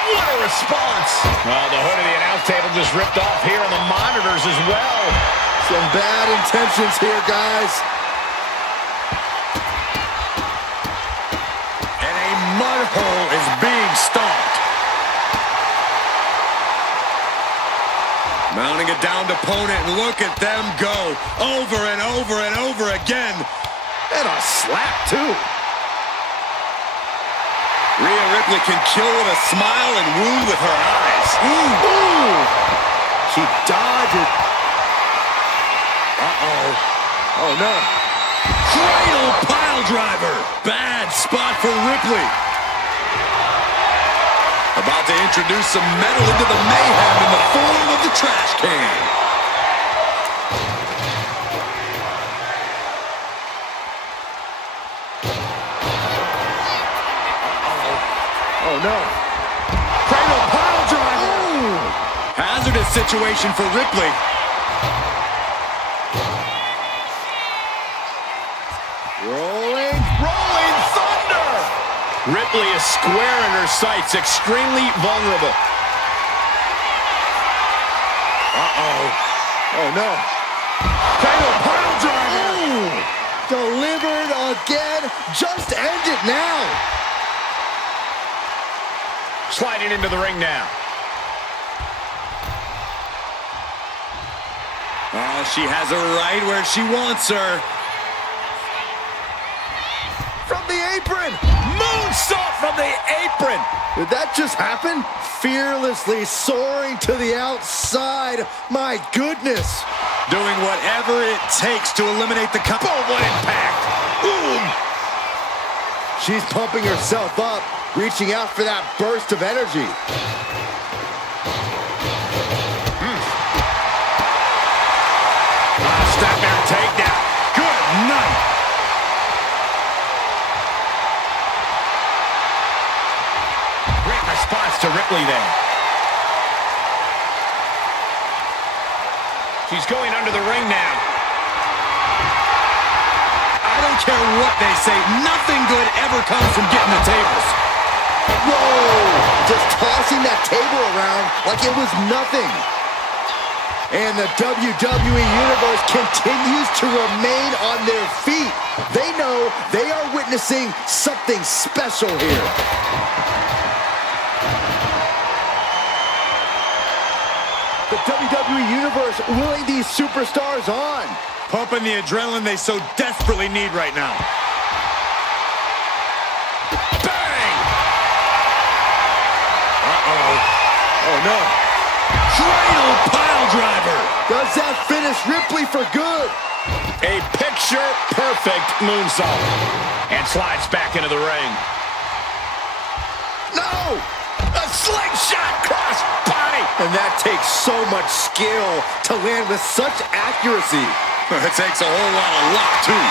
What a response. Well, the hood of the announce table just ripped off here on the monitors as well. Some bad intentions here, guys. And a mud hole is being stomped. Mounting a downed opponent, and look at them go. Over and over and over again. And a slap, too. Rhea Ripley can kill with a smile and wound with her eyes. Ooh. Ooh. She dodges. Uh-oh. Oh, no. Cradle pile driver. Bad spot for Ripley. About to introduce some metal into the mayhem in the form of the trash can. Oh, no. Cradle pile driver. Ooh. Hazardous situation for Ripley. Rolling thunder. Ripley is square in her sights, extremely vulnerable. Uh-oh. Oh, no. Cradle pile driver. Ooh. Delivered again. Just end it now. Sliding into the ring now. Oh, she has her right where she wants her. From the apron. Moonsault from the apron. Did that just happen? Fearlessly soaring to the outside. My goodness. Doing whatever it takes to eliminate the Boom, what impact. Boom. She's pumping herself up, reaching out for that burst of energy. Step down, takedown. Good night. Great response to Ripley there. She's going under the ring now. I don't care what they say. Nothing good ever comes from getting the tables. Whoa! Just tossing that table around like it was nothing. And the WWE Universe continues to remain on their feet. They know they are witnessing something special here. The WWE Universe willing these superstars on. Pumping the adrenaline they so desperately need right now. Bang! Uh-oh. Oh, no. Cradle pile driver. Does that finish Ripley for good? A picture-perfect moonsault. And slides back into the ring. No! A slingshot cross body. And that takes so much skill to land with such accuracy. It takes a whole lot of luck, too.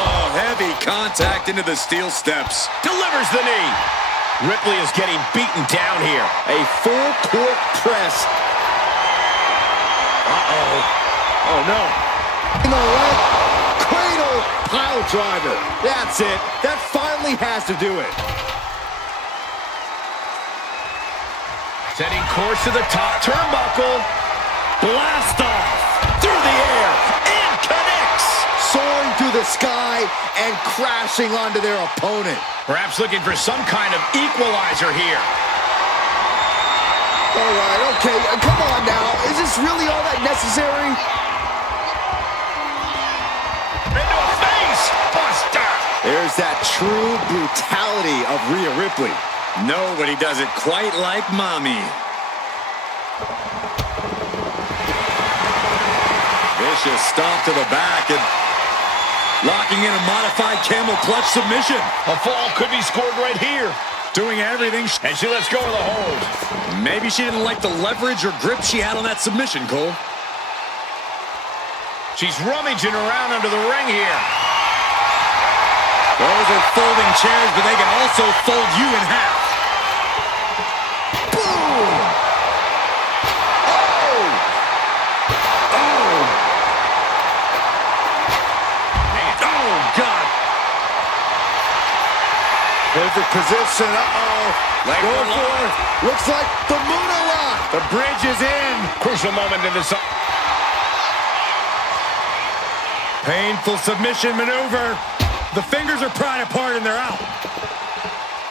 Oh, heavy contact into the steel steps. Delivers the knee. Ripley is getting beaten down here. A full court press. Uh-oh. Oh, no. In the leg, cradle pile driver. That's it. That finally has to do it. Setting course to the top turnbuckle. Blast off. Through the air. And connects. Soaring through the sky and crashing onto their opponent. Perhaps looking for some kind of equalizer here. All right, okay. Come on now. Is this really all that necessary? Into a face buster. There's that true brutality of Rhea Ripley. Nobody does it quite like Mommy. Vicious stomp to the back and locking in a modified camel clutch submission. A fall could be scored right here. Doing everything. And she lets go of the hold. Maybe she didn't like the leverage or grip she had on that submission, Cole. She's rummaging around under the ring here. Those are folding chairs, but they can also fold you in half. Boom! Oh! Oh! Man. Oh, God. Perfect position. Uh-oh. Leg Go one for it. Looks like the Moonalock. The bridge is in. Crucial moment in this. Painful submission maneuver. The fingers are pried apart and they're out.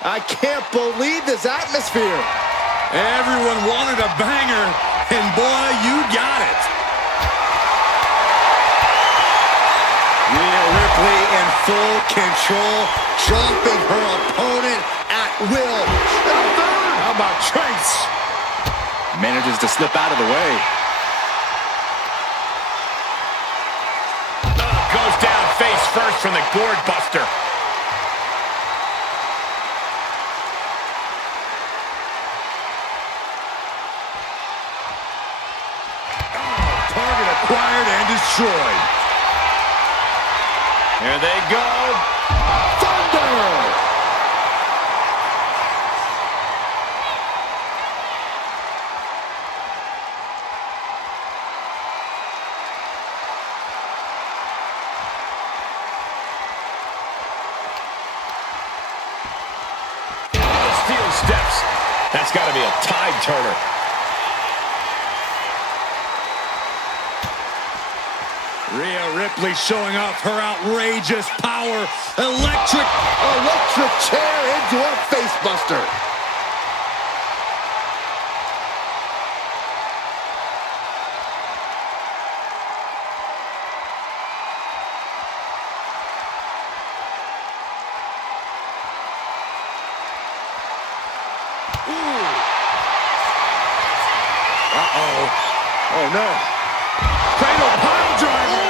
I can't believe this atmosphere. Everyone wanted a banger, and boy, you got it. Rhea Ripley in full control, dropping her opponent at will. How about Trace? Manages to slip out of the way. Goes down face first from the gourd buster. Target acquired and destroyed. Here they go. Thunder! Steel steps. That's got to be a tide turner. Rhea Ripley Ripley showing off her outrageous power. Electric chair into a facebuster. Oh no. Cradle pile driver.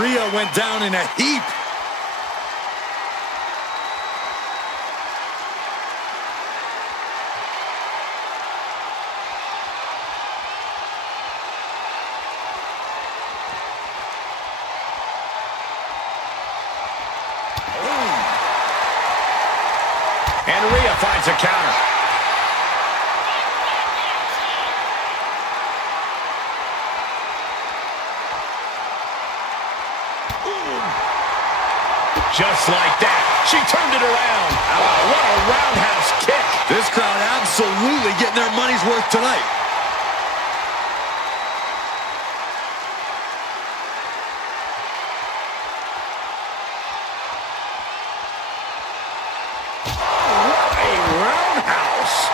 Rhea went down in a heap. And Rhea finds a counter. Just like that, she turned it around. Oh, what a roundhouse kick. This crowd absolutely getting their money's worth tonight. What a roundhouse.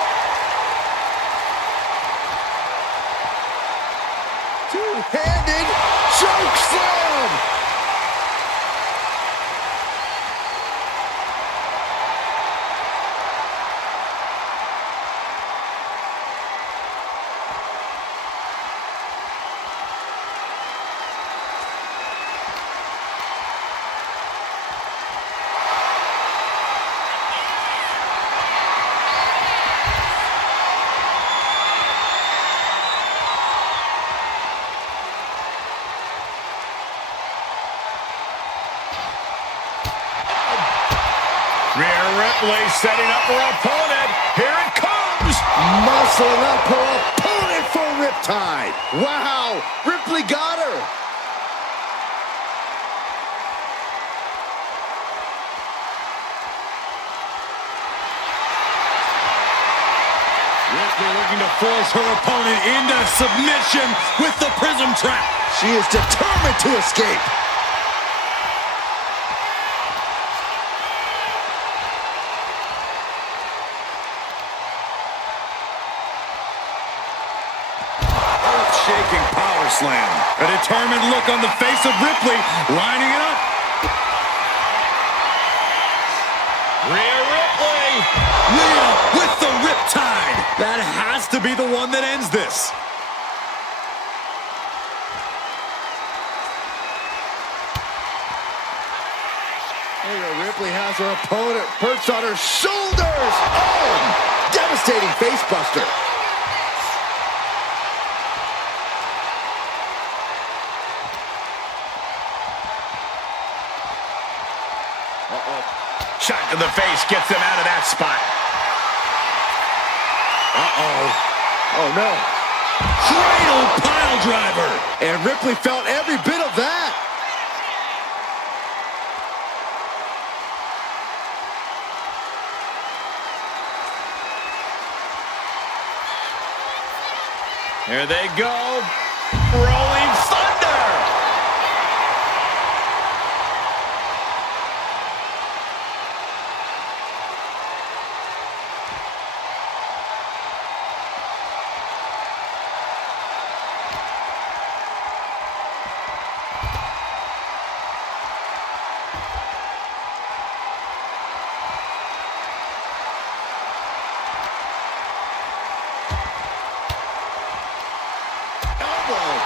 Two-handed choke slam. Rhea Ripley setting up her opponent. Here it comes. Muscling up her opponent for Riptide. Wow, Ripley got her. Ripley looking to force her opponent into submission with the prism trap. She is determined to escape. Shaking power slam. A determined look on the face of Ripley, lining it up. Rhea Ripley. Rhea with the Riptide. That has to be the one that ends this. Rhea Ripley has her opponent perched on her shoulders. Oh, devastating facebuster. Shot to the face gets them out of that spot. Oh no. Cradle pile driver. And Ripley felt every bit of that. Here they go. Rolling thunder.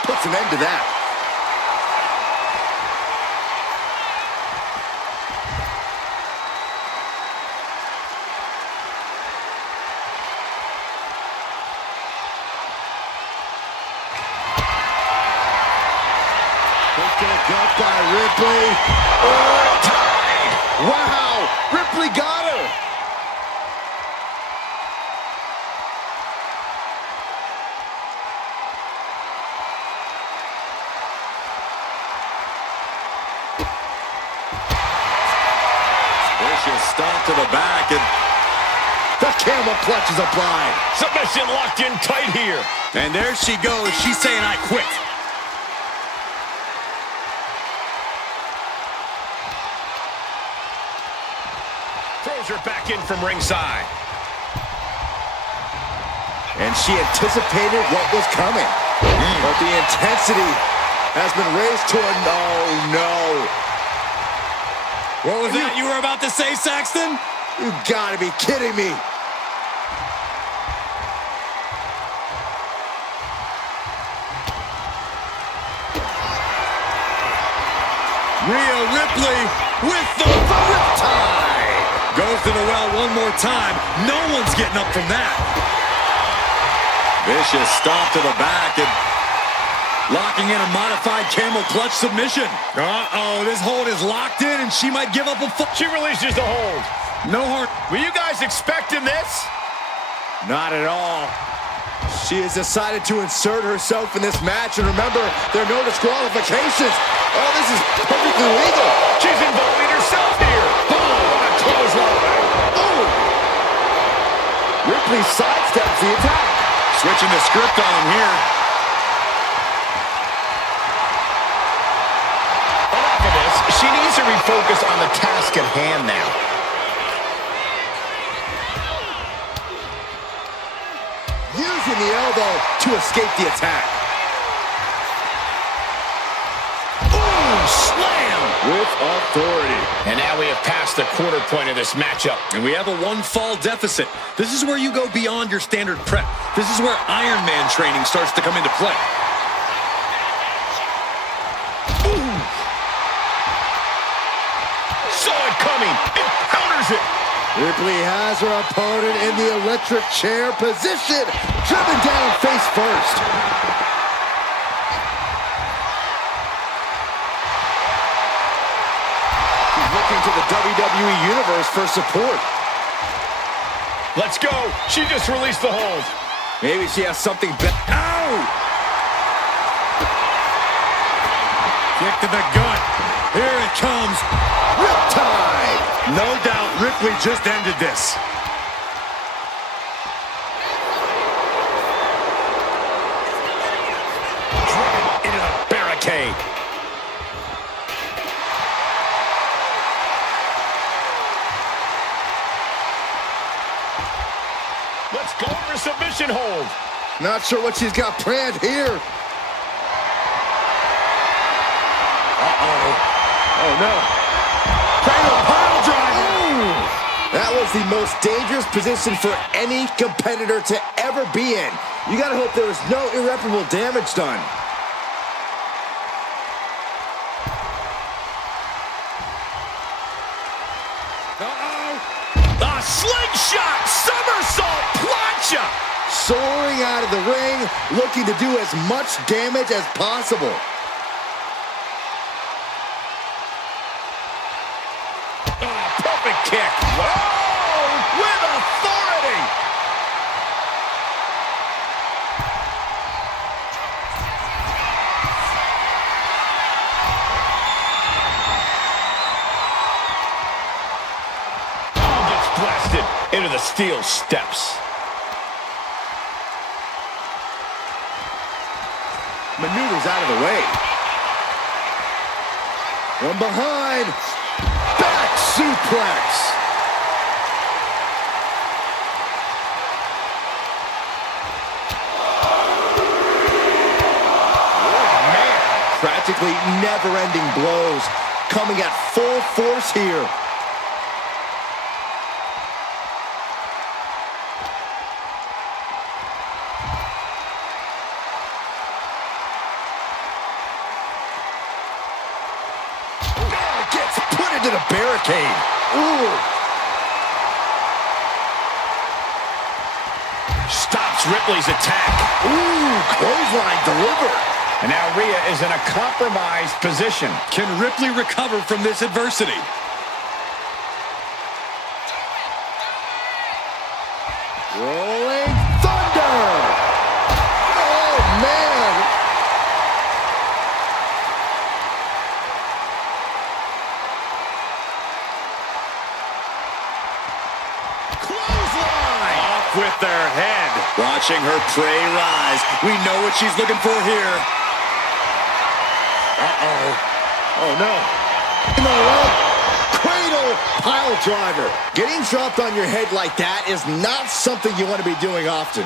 Puts an end to that. Picked up by Ripley. Oh, tied. Wow, Ripley got her. Stomp to the back, and the camel clutch is applied. Submission locked in tight here. And there she goes. She's saying, I quit. back in from ringside. And she anticipated what was coming. But the intensity has been raised to a no. What was that you were about to say, Saxton? You gotta be kidding me. Rhea Ripley with the riptide. Goes to the well one more time. No one's getting up from that. Vicious stomp to the back and locking in a modified camel clutch submission. Uh-oh, this hold is locked in and she might give up a foot. She releases the hold. No heart. Were you guys expecting this? Not at all. She has decided to insert herself in this match, and remember, there are no disqualifications. Oh, this is perfectly legal. She's involving herself here. Boom, what a clothesline. Oh! Ripley sidesteps the attack. Switching the script on him here. Enough of this. She needs to refocus on the task at hand now. Using the elbow to escape the attack. Boom, slam. With authority. And now we have passed the quarter point of this matchup. And we have a one-fall deficit. This is where you go beyond your standard prep. This is where Iron Man training starts to come into play. Ooh. Saw it coming. It counters it. Ripley has her opponent in the electric chair position. Driven down face first. She's looking to the WWE Universe for support. Let's go. She just released the hold. Maybe she has something better. Ow! Kick to the gut. Here it comes. Riptide. No doubt Ripley just ended this. Into the barricade. Let's go for submission hold. Not sure what she's got planned here. Uh-oh. Oh, no. Cradle pile driver. That was the most dangerous position for any competitor to ever be in. You gotta hope there was no irreparable damage done. Uh-oh. A slingshot somersault plancha. Soaring out of the ring, looking to do as much damage as possible. Perfect kick. Whoa! With authority. Gets blasted into the steel steps. Maneuvers out of the way. From behind. Back suplex. Practically never-ending blows coming at full force here. Gets put into the barricade. Ooh. Stops Ripley's attack. Ooh, clothesline delivered. And now Rhea is in a compromised position. Can Ripley recover from this adversity? Rolling thunder. Oh, man. Clothesline. Off with their head. Watching her prey rise. We know what she's looking for here. Uh-oh. Oh, no. In the rope. Cradle cradle pile driver. Getting dropped on your head like that is not something you want to be doing often.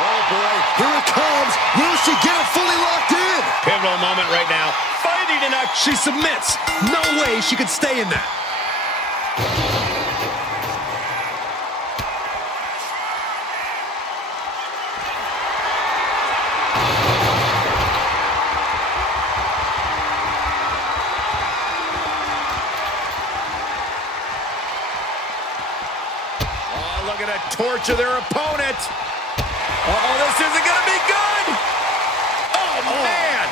Oh boy, here it comes. Will she get it fully locked in? Pivotal moment right now. Fighting in a... She submits. No way she could stay in that. Oh, looking to torture their opponent. Uh-oh, this isn't going to be good. Oh, man.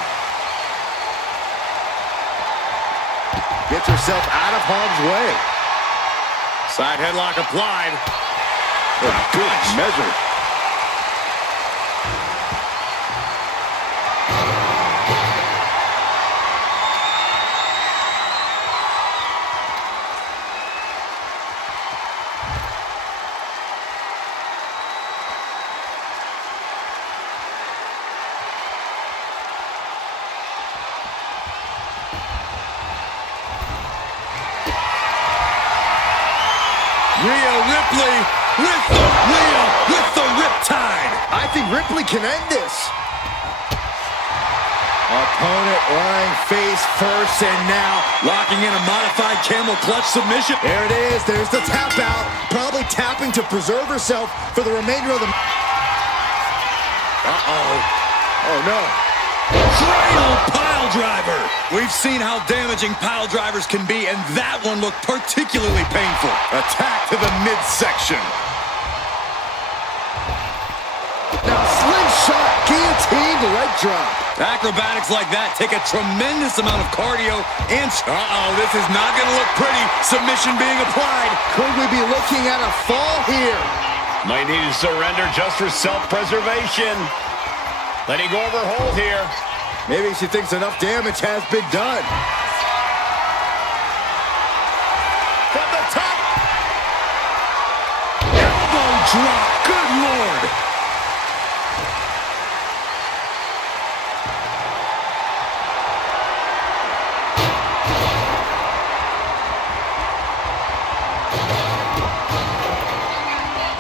Gets herself out of harm's way. Side headlock applied. Good measure. Rhea Ripley with the riptide. I think Ripley can end this. Opponent lying face first, and now Locking in a modified camel clutch submission. there it is. There's the tap out. Probably tapping to preserve herself for the remainder of the... Oh, no. Cradle pile driver. We've seen how damaging pile drivers can be, and that one looked particularly painful. Attack to the midsection. Now slingshot, guillotine, leg drop. Acrobatics like that take a tremendous amount of cardio and... this is not going to look pretty. Submission being applied. Could we be looking at a fall here? Might need to surrender just for self-preservation. Letting go of her hold here. Maybe she thinks enough damage has been done. From the top. Elbow drop. Good Lord.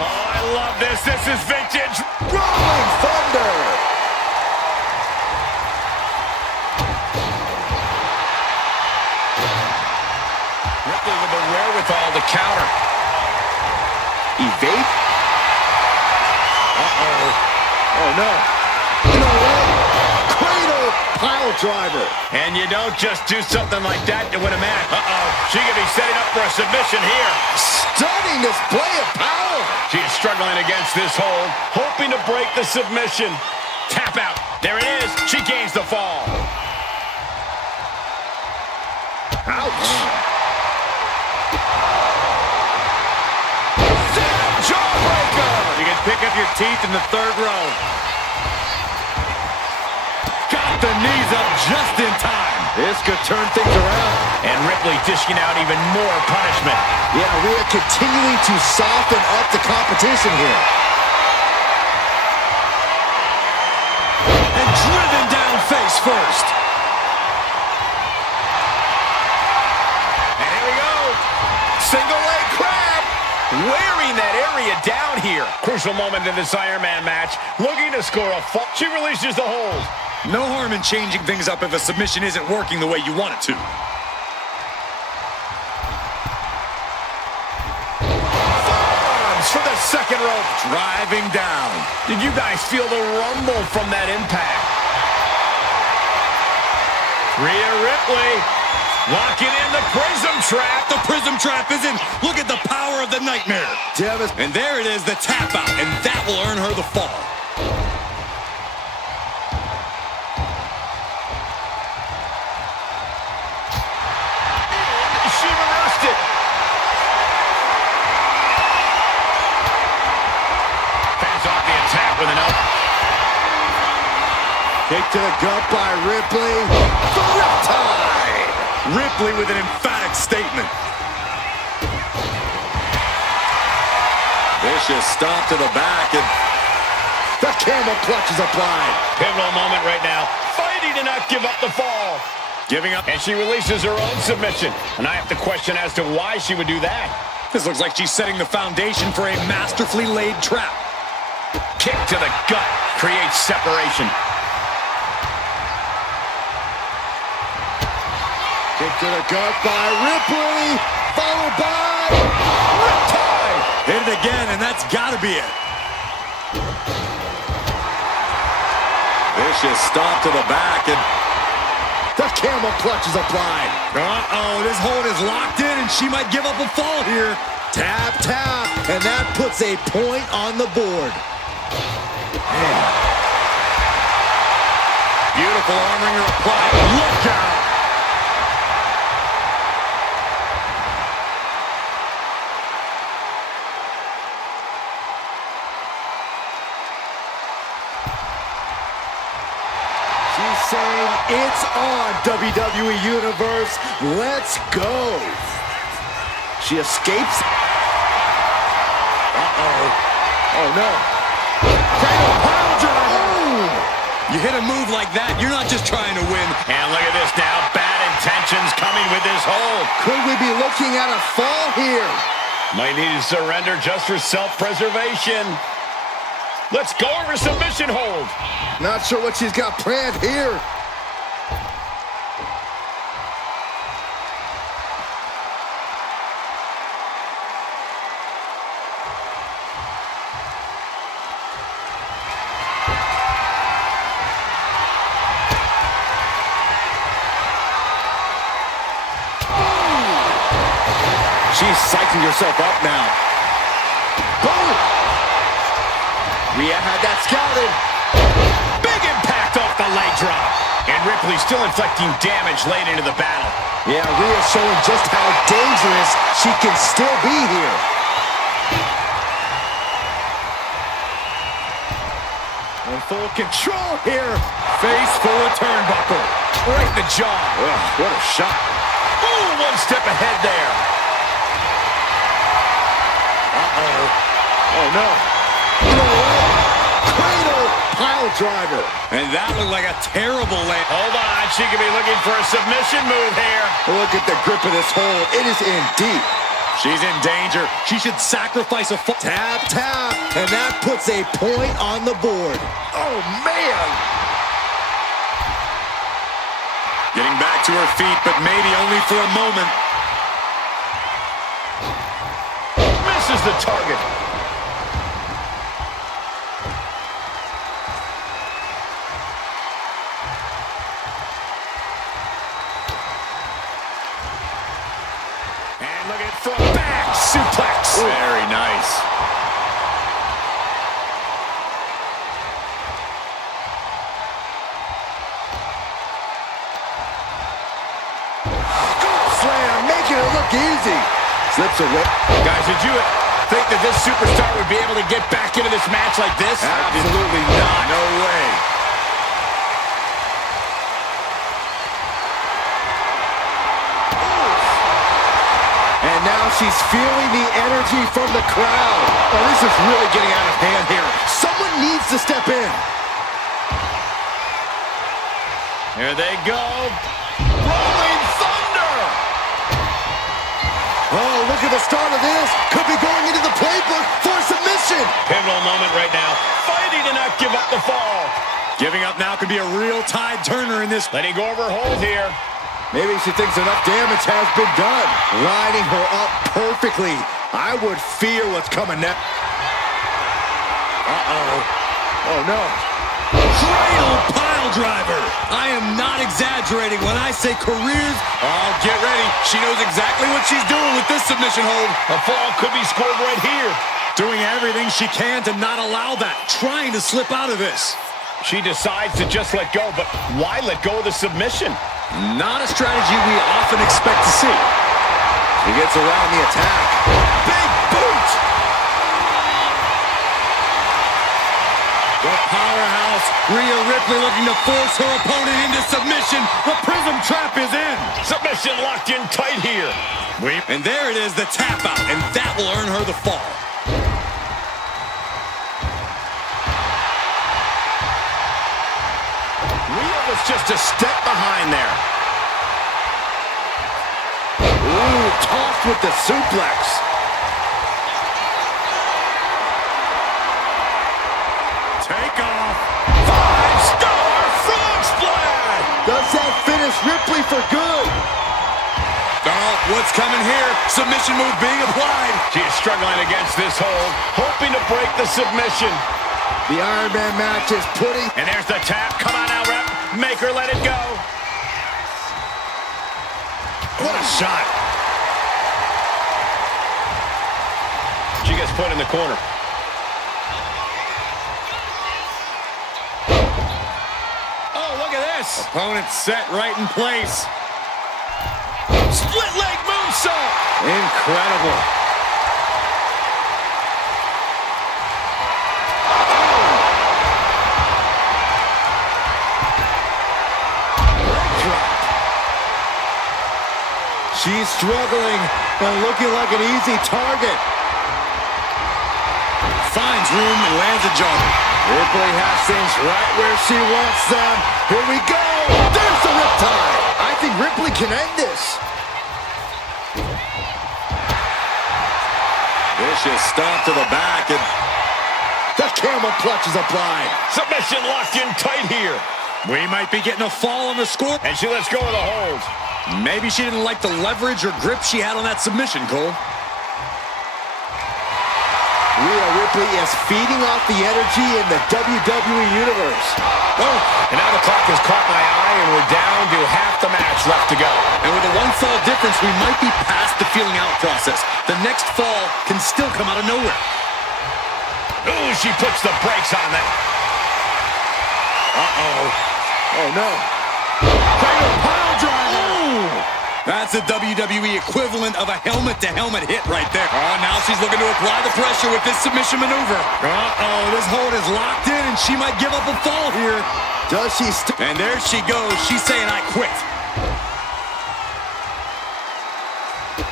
Oh, I love this. This is vintage. Rolling thunder. Ripley with the wherewithal to counter. Evade. Oh, no. No way. Cradle pile driver. And you don't just do something like that to win a match. She could be setting up for a submission here. Stunning display of power. She is struggling against this hold, hoping to break the submission. Tap out. There it is. She gains the fall. Ouch. Jawbreaker. You can pick up your teeth in the third row. Got the knees up just in time. This could turn things around. And Ripley dishing out even more punishment. Yeah, Rhea continuing to soften up the competition here. And driven down face first. And here we go. Single leg crab. Wearing that area down here. Crucial moment in this Iron Man match. Looking to score a fall. She releases the hold. No harm in changing things up if a submission isn't working the way you want it to. Forearms for the second rope. Driving down. Did you guys feel the rumble from that impact? Rhea Ripley locking in the prism trap. The prism trap is in. Look at the power of the nightmare. And there it is, the tap out, and that will earn her the fall. And she reversed it. Fans off the attack with an up. Kick to the gut by Ripley. The riptide. Ripley with an emphatic statement. Vicious stomp to the back, and The camel clutch is applied. Pivotal moment right now. Fighting to not give up the fall. Giving up. And she releases her own submission. And I have to question as to why she would do that. This looks like she's setting the foundation for a masterfully laid trap. Kick to the gut creates separation. Kick to the gut by Ripley, followed by Riptide. Hit it again, and that's got to be it. Vicious stomp to the back, and the camel clutch is applied. uh-oh, this hold is locked in, and she might give up a fall here. Tap, tap, and that puts a point on the board. Beautiful arm wringer applied. Look out! She's saying it's on, WWE Universe. Let's go. She escapes. Uh-oh. Oh, no. Cradle pile driver. You hit a move like that, you're not just trying to win. And look at this now. Bad intentions coming with this hold. Could we be looking at a fall here? Might need to surrender just for self-preservation. Let's go over submission hold. Not sure what she's got planned here. She's psyching herself up now. Boom! Rhea had that scouted. Big impact off the leg drop. And Ripley still inflicting damage late into the battle. Yeah, Rhea showing just how dangerous she can still be here. In full control here. Face full of turnbuckle. Right in the jaw. Ugh, what a shot. Ooh, one step ahead there. Uh-oh. Oh, no. You know what? Cradle pile driver. And that looked like a terrible land. Hold on, she could be looking for a submission move here. Look at the grip of this hold. It is in deep. She's in danger. She should sacrifice a fall. Tap, tap, and that puts a point on the board. Oh, man. Getting back to her feet, but maybe only for a moment. Misses the target. And look at it from back suplex. Very nice. Slam, making it look easy. Slips away. Guys, did you think that this superstar would be able to get back into this match like this? Absolutely not. No way. And now she's feeling the energy from the crowd. Oh, this is really getting out of hand here. Someone needs to step in. Here they go. Rolling Thunder. Oh, look at the start of this. Could be going into the playbook for a submission. Pivotal moment right now. Fighting to not give up the fall. Giving up now could be a real tide turner in this. Letting go of her hold here. Maybe she thinks enough damage has been done. Lining her up perfectly. I would fear what's coming next. Uh-oh. Oh, no. Cradle pile driver. I am not exaggerating when I say careers. Oh, get ready. She knows exactly what she's doing with this submission hold. A fall could be scored right here. Doing everything she can to not allow that. Trying to slip out of this. She decides to just let go, but why let go of the submission? Not a strategy we often expect to see. She gets around the attack. Big boot! The powerhouse, Rhea Ripley looking to force her opponent into submission. The prism trap is in. Submission locked in tight here. And there it is, the tap out, and that will earn her the fall. just a step behind there. Ooh, tossed with the suplex. Take off. 5-star frog splash. Does that finish Ripley for good? Oh, what's coming here? Submission move being applied. She is struggling against this hold, hoping to break the submission. The Iron Man match is putting... And there's the tap. Come on now, rep. Make her let it go. What a shot. She gets put in the corner. Oh, look at this. Opponent set right in place. Split leg moonsault. Incredible. She's struggling and looking like an easy target. Finds room and lands a jump. Ripley has things right where she wants them. Here we go. There's the riptide. I think Ripley can end this. Vicious stomp to the back, and The camel clutch is applied. Submission locked in tight here. we might be getting a fall on the score. And she lets go of the hold. Maybe she didn't like the leverage or grip she had on that submission, Cole. Rhea Ripley is feeding off the energy in the WWE Universe. Oh, and now the clock has caught my eye, and we're down to half the match left to go. And with a one-fall difference, we might be past the feeling out process. The next fall can still come out of nowhere. Ooh, she puts the brakes on that. Uh-oh. Oh, no. Fatal pile driver. That's the WWE equivalent of a helmet-to-helmet hit right there. Oh, now she's looking to apply the pressure with this submission maneuver. Uh-oh, this hold is locked in, and she might give up a fall here. Does she And there she goes. She's saying, I quit.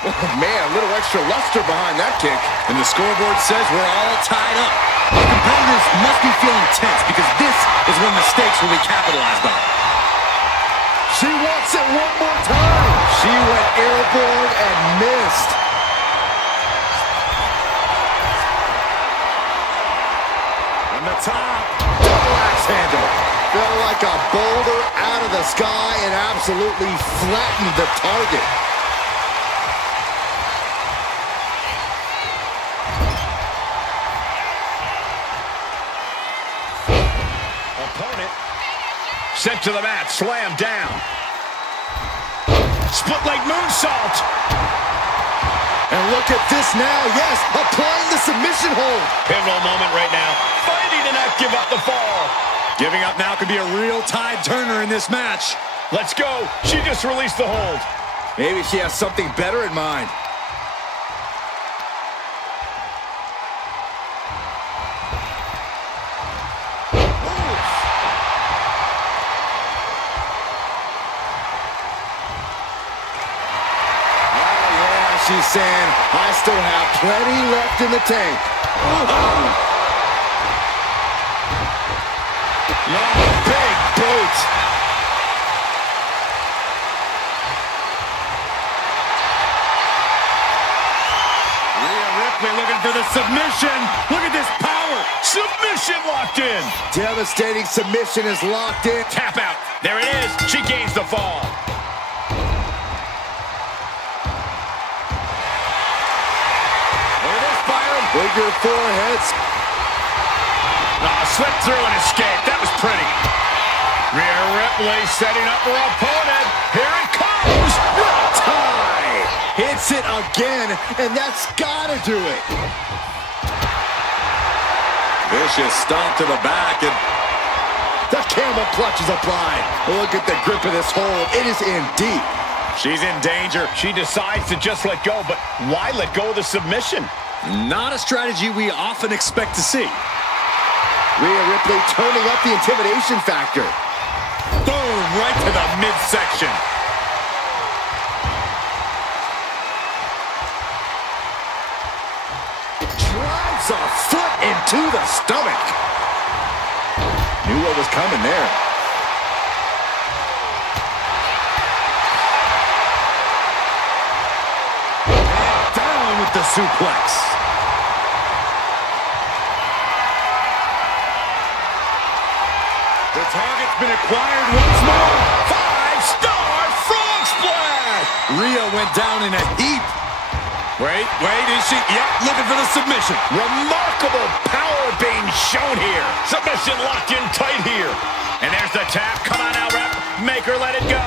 Oh, man, a little extra luster behind that kick. And the scoreboard says we're all tied up. The competitors must be feeling tense because this is when the stakes will be capitalized on. She wants it one more time. She went airborne and missed. On the top. Double axe handle. Fell like a boulder out of the sky and absolutely flattened the target. Opponent sent to the mat, slammed down. Split leg moonsault. And look at this now, yes, applying the submission hold. Pivotal moment right now. Fighting to not give up the fall. Giving up now could be a real tide turner in this match. Let's go. She just released the hold. Maybe she has something better in mind. She's saying, I still have plenty left in the tank. Big boot. Rhea Ripley looking for the submission. Look at this power. Submission locked in. Devastating submission is locked in. Tap out. There it is. She gains the fall. Bigger foreheads. Slipped through and escaped. That was pretty. Rhea Ripley setting up her opponent. Here it comes. Tie. Hits it again, and that's gotta do it. Vicious stomp to the back, and the camel clutch is applied. Look at the grip of this hold. It is in deep. she's in danger. She decides to just let go, but why let go of the submission? Not a strategy we often expect to see. Rhea Ripley turning up the intimidation factor. Boom, right to the midsection. Drives a foot into the stomach. Knew what was coming there. the suplex. The target's been acquired once more. 5-star frog splash. Rhea went down in a heap. Wait, is she? Yep, looking for the submission. Remarkable power being shown here. Submission locked in tight here. And there's the tap. Come on now, ref. Make her let it go.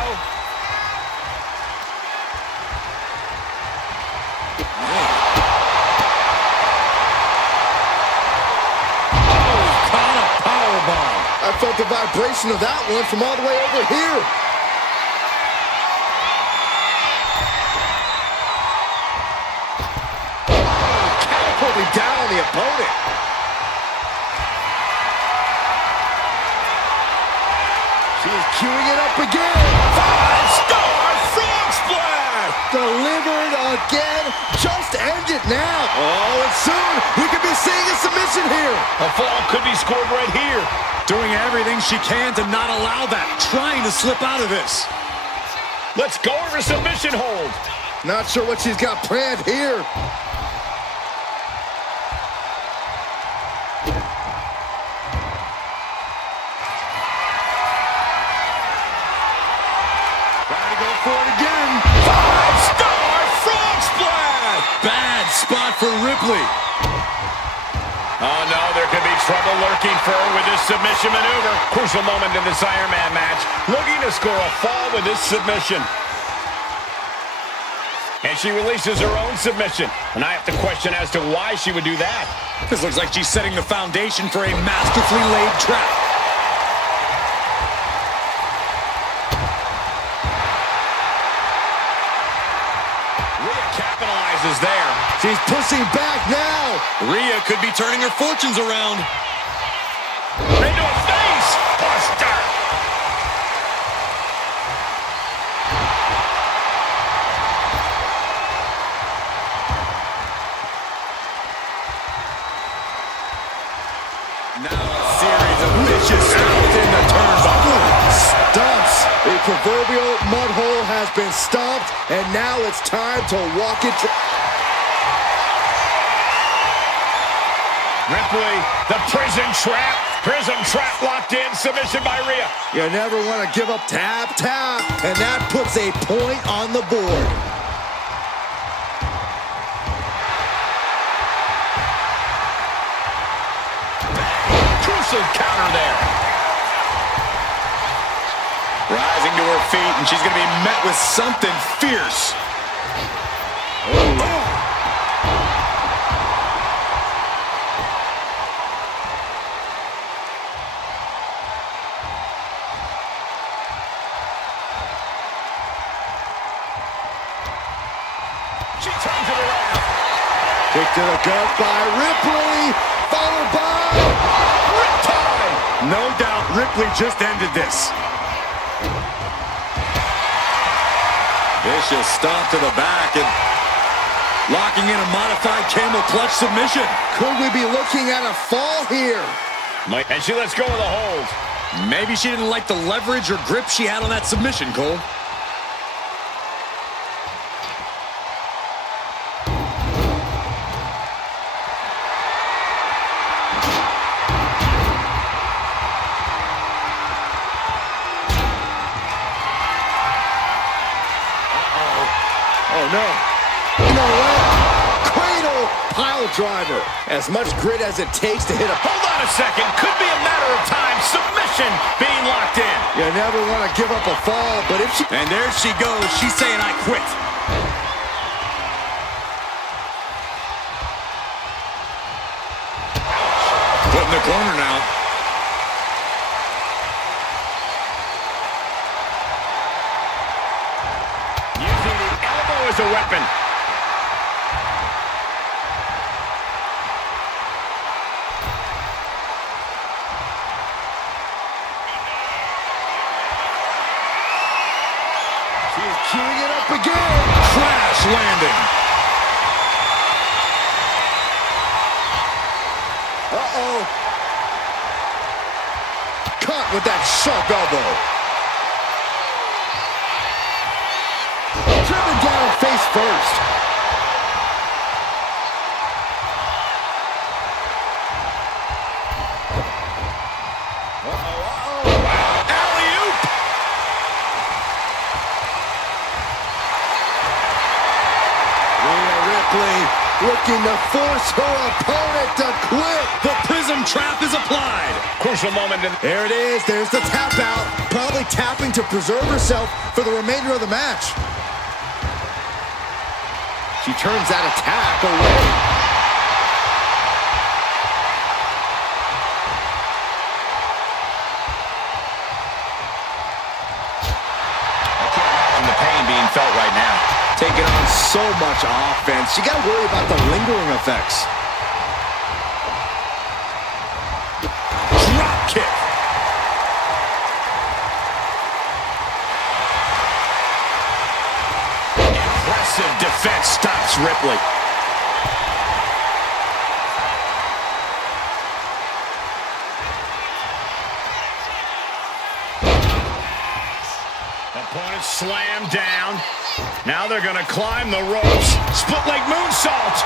Caught a powerbomb. I felt the vibration of that one from all the way over here. Catapulting down on the opponent. She's queuing it up again. 5-star frog splash. Delivered again. Just end it now. Oh, and soon we could be seeing a submission here. A fall could be scored right here. Doing everything she can to not allow that. Trying to slip out of this. Let's go over submission hold. Not sure what she's got planned here. Trying to go for it again. 5-star frog splash. Bad spot for Ripley. Oh, no, there could be trouble lurking for her with this submission maneuver. Crucial moment in this Iron Man match. Looking to score a fall with this submission. And she releases her own submission. And I have to question as to why she would do that. This looks like she's setting the foundation for a masterfully laid trap. Rhea capitalizes there. She's pushing back now. Rhea could be turning her fortunes around. Into a face buster. Now a series of vicious stomps in the turnbuckle. Stumps. The proverbial mud hole has been stomped, and now it's time to walk it. Ripley, the prison trap. Prison trap locked in. Submission by Rhea. You never want to give up. Tap, tap, and that puts a point on the board. Crucial counter there. Rising to her feet, and she's going to be met with something fierce. She turns it around. Kick to the gut by Ripley, followed by Riptide. No doubt Ripley just ended this. Vicious stomp to the back and locking in a modified camel clutch submission. Could we be looking at a fall here? And she lets go of the hold. Maybe she didn't like the leverage or grip she had on that submission, Cole. Oh, no. You know what? Cradle pile driver. As much grit as it takes to hit a... Hold on a second. Could be a matter of time. Submission being locked in. You never want to give up a fall, but if she... And there she goes. She's saying, I quit. Put in the corner now. Using the elbow as a weapon. She's queuing it up again. Crash landing. Uh-oh. Caught with that sharp elbow. Driven down face first. Ripley looking to force her opponent to quit. The Prism Trap is applied. Crucial moment. There it is. There's the tap out. Probably tapping to preserve herself for the remainder of the match. She turns that attack away. Felt right now. Taking on so much offense. You got to worry about the lingering effects. Drop kick. Impressive defense stops Ripley. Opponent slammed down. Now they're going to climb the ropes. Split leg moonsault.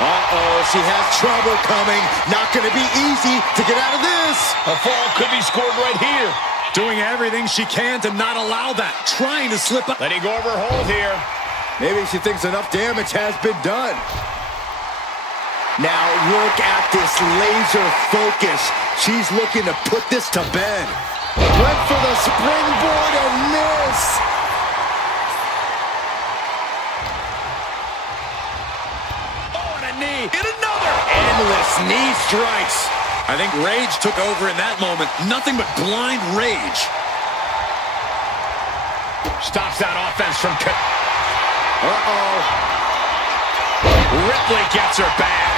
Uh-oh, she has trouble coming. Not going to be easy to get out of this. A fall could be scored right here. Doing everything she can to not allow that. Trying to slip up. Letting go of her hold here. Maybe she thinks enough damage has been done. Now look at this laser focus. She's looking to put this to bed. Went for the springboard and miss. Oh, and a knee. And another. Endless knee strikes. I think rage took over in that moment. Nothing but blind rage. Stops that offense from... Uh-oh. Ripley gets her back.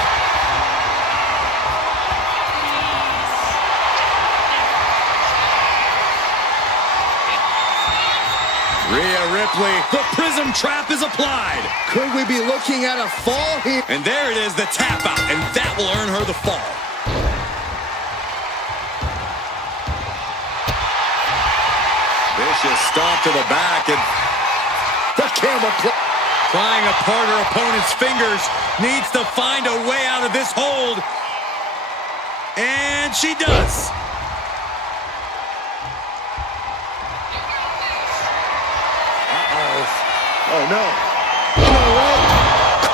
Rhea Ripley, the Prism Trap is applied. Could we be looking at a fall here? And there it is, the tap out, and that will earn her the fall. Vicious stomp to the back, and The camera prying apart her opponent's fingers, needs to find a way out of this hold. And she does. Oh, no. No way.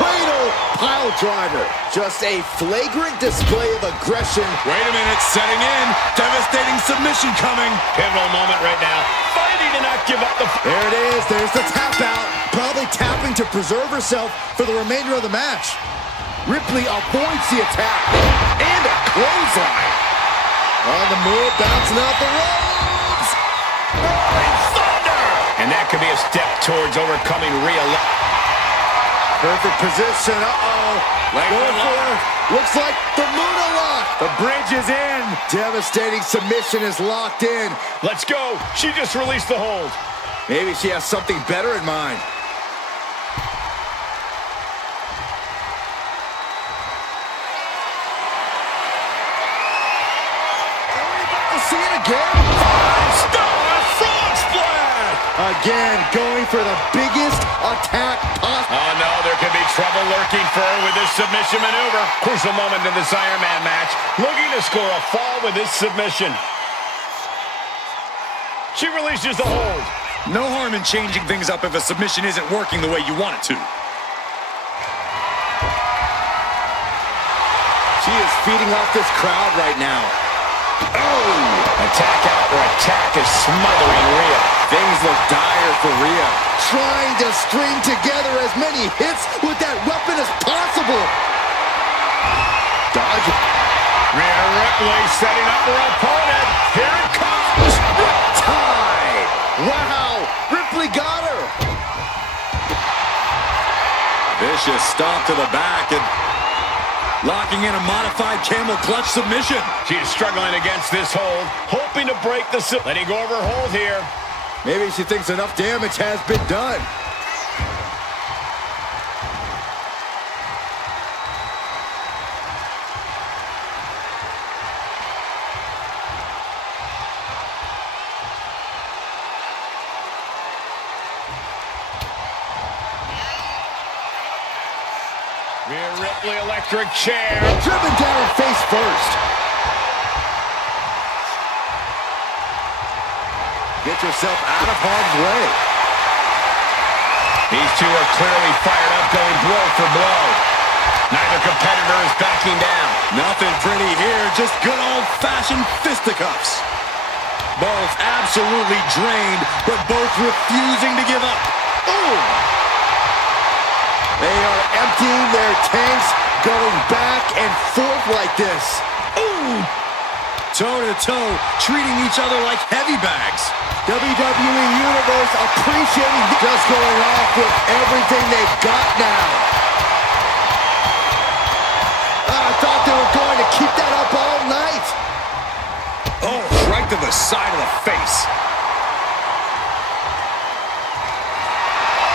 Cradle pile driver. Just a flagrant display of aggression. Wait a minute, setting in. Devastating submission coming. Pivotal moment right now. Fighting to not give up the... There it is. There's the tap out. Probably tapping to preserve herself for the remainder of the match. Ripley avoids the attack. And a clothesline. On the move, bouncing out the ropes. Rolling thunder! And that could be a step towards overcoming Rhea. Perfect position. Uh-oh. Going for her. Looks like the Moonalock. The bridge is in. Devastating submission is locked in. Let's go. She just released the hold. Maybe she has something better in mind. See it again. 5-star frog splash! Again, going for the biggest attack possible. Oh, no, there could be trouble lurking for her with this submission maneuver. Crucial moment in this Iron Man match. Looking to score a fall with this submission. She releases the hold. No harm in changing things up if a submission isn't working the way you want it to. She is feeding off this crowd right now. Oh! Attack after attack is smothering Rhea. Things look dire for Rhea. Trying to string together as many hits with that weapon as possible. Dodge. Rhea Ripley setting up her opponent. Here it comes! Tie! Wow! Ripley got her! Vicious stomp to the back and locking in a modified camel clutch submission. She is struggling against this hold, hoping to break the... Letting go of her hold here. Maybe she thinks enough damage has been done. Rhea Ripley, electric chair. Driven down face first. Get yourself out of harm's way. These two are clearly fired up going blow for blow. Neither competitor is backing down. Nothing pretty here, just good old-fashioned fisticuffs. Both absolutely drained, but both refusing to give up. Ooh. They are emptying their tanks, going back and forth like this. Ooh! Toe-to-toe, treating each other like heavy bags. WWE Universe appreciating just going off with everything they've got now. I thought they were going to keep that up all night. Oh, right to the side of the face.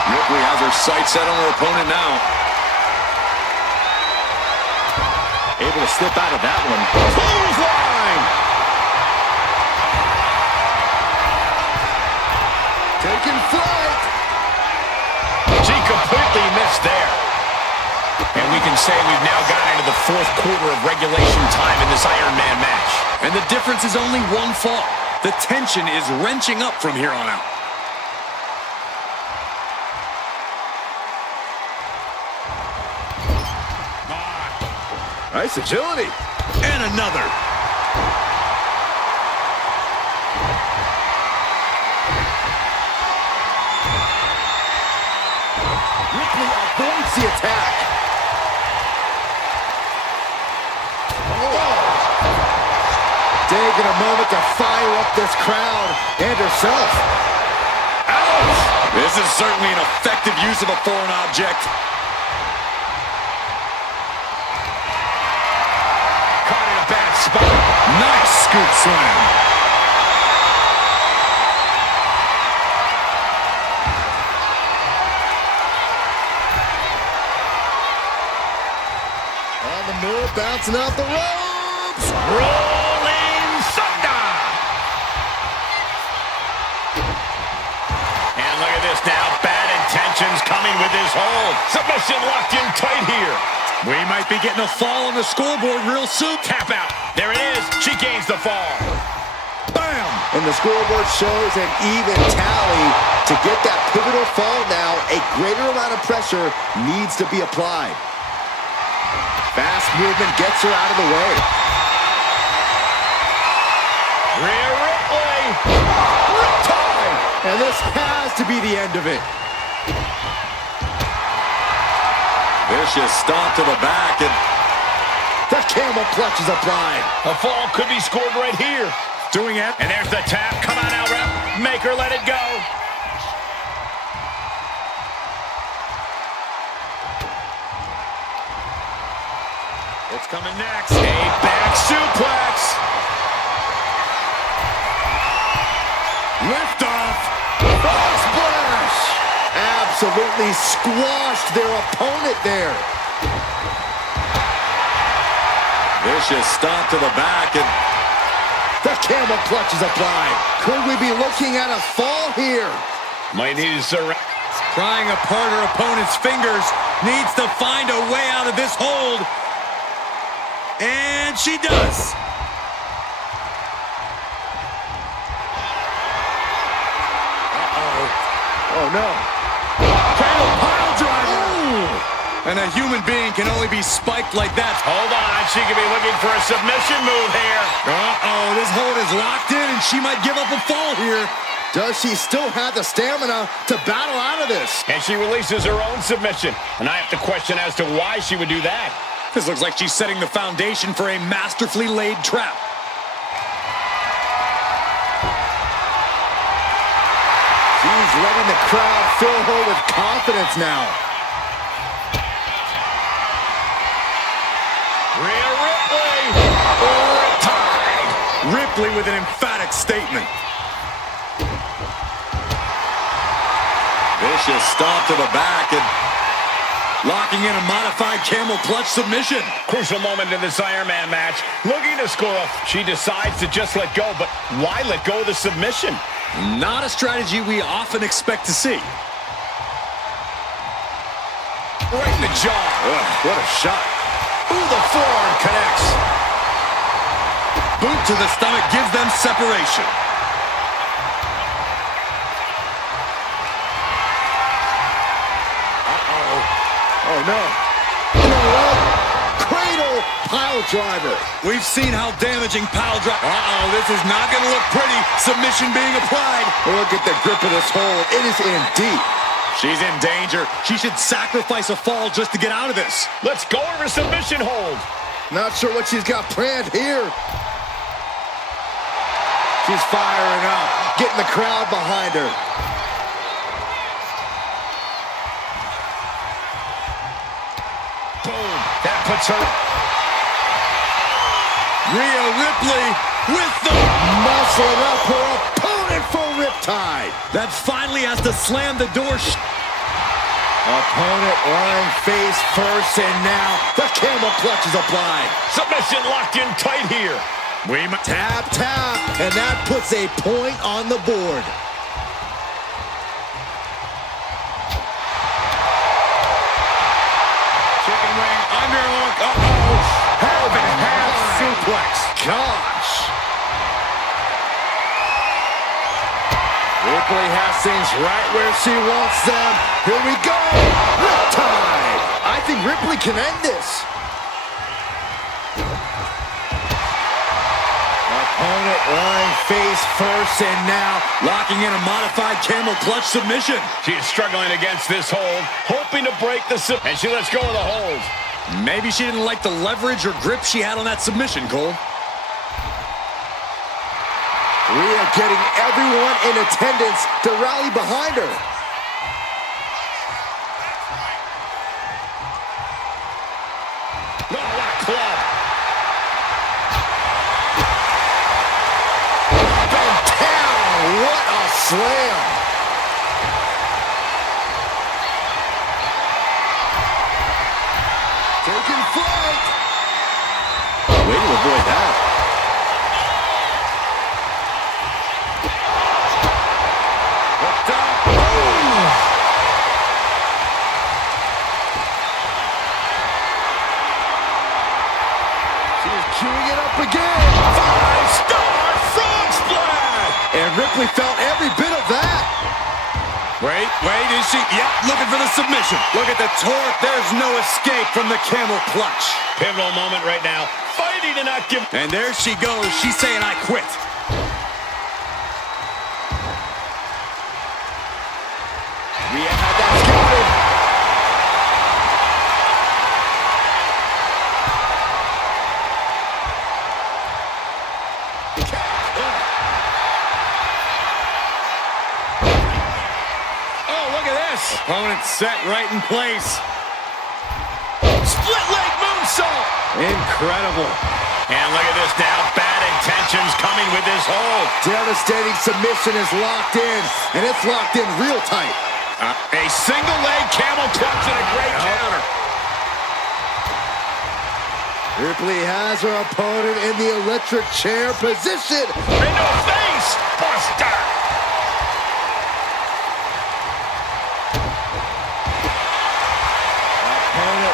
Ripley has her sights set on her opponent now. Able to slip out of that one. Clothesline! Taking flight. She completely missed there. And we can say we've now got into the fourth quarter of regulation time in this Iron Man match. And the difference is only one fall. The tension is wrenching up from here on out. Nice agility. And another. Ripley avoids the attack. Taking a moment to fire up this crowd and herself. Ouch! This is certainly an effective use of a foreign object. Caught in a bad spot. Nice scoop slam. On the move, bouncing off the ropes. Rolling Thunder. And look at this now. Bad intentions coming with his hold. Submission locked in tight here. We might be getting a fall on the scoreboard real soon. Tap out. There it is. She gains the fall. Bam! And the scoreboard shows an even tally. To get that pivotal fall now, a greater amount of pressure needs to be applied. Fast movement gets her out of the way. Rhea Ripley. Riptide. And this has to be the end of it. Vicious stomp to the back, and The camel clutch is applied. A fall could be scored right here. doing it. And there's the tap. Come on now, ref. Make her let it go. It's coming next. A back suplex. Lift off. Frog splash. Absolutely squashed their opponent there. Vicious stomp to the back, and The camel clutch is applied. Could we be looking at a fall here? Might need to surrender. prying apart her opponent's fingers, needs to find a way out of this hold. And she does. Oh, no. Camel pile driver. And a human being can only be spiked like that. Hold on, she could be looking for a submission move here. Uh-oh, this hold is locked in, and she might give up a fall here. Does she still have the stamina to battle out of this? And she releases her own submission. And I have to question as to why she would do that. This looks like she's setting the foundation for a masterfully laid trap. She's letting the crowd fill her with confidence now. Rhea Ripley. Tied. Ripley with an emphatic statement. Vicious stomp to the back and locking in a modified camel clutch submission. Crucial moment in this Iron Man match. Looking to score. She decides to just let go, but why let go of the submission? Not a strategy we often expect to see. Right in the jaw. Ugh, what a shot. Ooh, the forearm connects. Boot to the stomach gives them separation. Oh, no. No. Cradle pile driver. We've seen how damaging pile driver. Uh-oh, this is not going to look pretty. Submission being applied. Look at the grip of this hold. It is in deep. She's in danger. She should sacrifice a fall just to get out of this. Let's go over a submission hold. Not sure what she's got planned here. She's firing up, getting the crowd behind her. Boom. That puts her. Rhea Ripley with the Muscling up her opponent for riptide. that finally has to slam the door. Opponent lying face first, and now the camel clutch is applied. Submission locked in tight here. Tap, tap, and that puts a point on the board. Chicken wing underhook. Uh-oh. Half and half suplex. Gosh. Ripley has things right where she wants them. Here we go. Riptide. I think Ripley can end this. Opponent lying face first, and now locking in a modified camel clutch submission. She is struggling against this hold, hoping to break the and she lets go of the hold. Maybe she didn't like the leverage or grip she had on that submission, Cole. Rhea getting everyone in attendance to rally behind her. Oh, what a club. Up and down. What a slam. Taking flight. Way to avoid that. Queuing it up again. 5-star frog splash. And Ripley felt every bit of that. Wait, is she? Yep, looking for the submission. Look at the torque. There's no escape from the camel clutch. Pivotal moment right now. Fighting to not give. And there she goes. She's saying, I quit. Rhea had that scouted. Opponent set right in place. Split leg moonsault. Incredible. And look at this now. Bad intentions coming with this hold. Devastating submission is locked in, and it's locked in real tight. A single leg camel clutch and a great counter. Ripley has her opponent in the electric chair position. Into a face buster.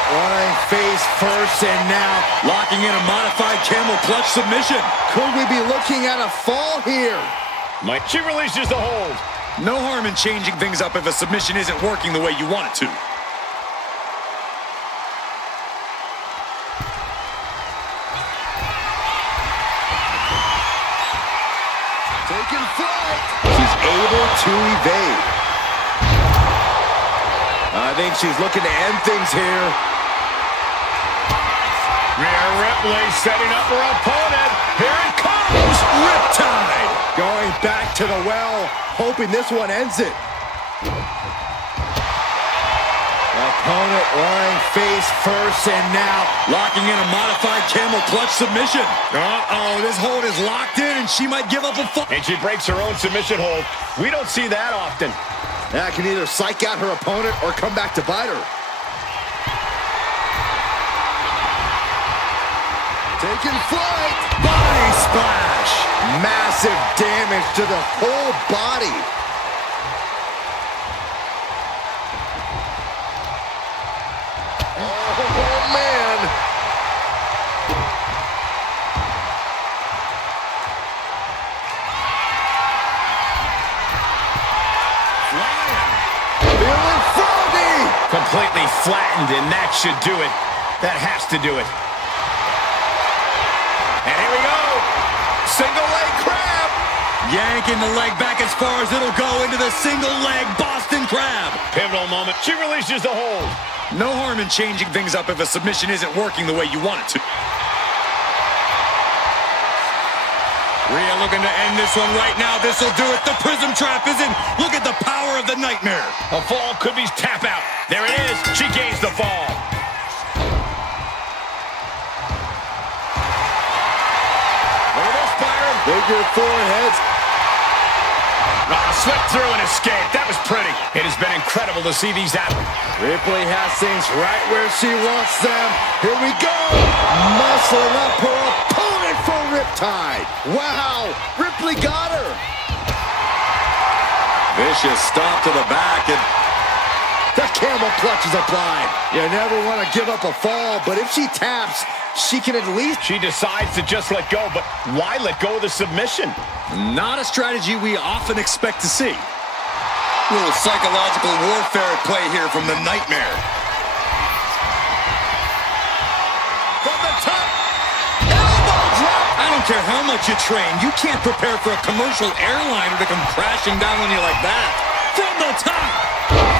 Lying face first, and now Locking in a modified camel clutch submission. could we be looking at a fall here? She releases the hold. No harm in changing things up if a submission isn't working the way you want it to. Taking flight. She's able to evade. I think she's looking to end things here. Rhea Ripley setting up her opponent. Here it comes. Riptide. Going back to the well, hoping this one ends it. Opponent lying face first, and now locking in a modified camel clutch submission. Uh-oh, this hold is locked in, and she might give up a fall. And she breaks her own submission hold. We don't see that often. That can either psych out her opponent or come back to bite her. Taking flight. Body splash. Massive damage to the whole body. Oh, man. Completely flattened, and that should do it. That has to do it. And here we go. Single leg crab. Yanking the leg back as far as it'll go into the single leg Boston Crab. Pivotal moment. She releases the hold. No harm in changing things up if a submission isn't working the way you want it to. Rhea looking to end this one right now. This will do it. The prism trap is in. Look at the power of the nightmare. A fall could be tap out. There it is. She gains the fall. Look at this, Byron. Figure four heads. Slipped through and escaped. That was pretty. It has been incredible to see these happen. Ripley has things right where she wants them. Here we go. Muscling up her opponent for riptide. Wow. Ripley got her. Vicious stop to the back, and the camel clutch is applied. You never want to give up a fall, but if she taps, she can at least... She decides to just let go, but why let go of the submission? not a strategy we often expect to see. A little psychological warfare at play here from the Nightmare. From the top, elbow drop. I don't care how much you train, you can't prepare for a commercial airliner to come crashing down on you like that. From the top,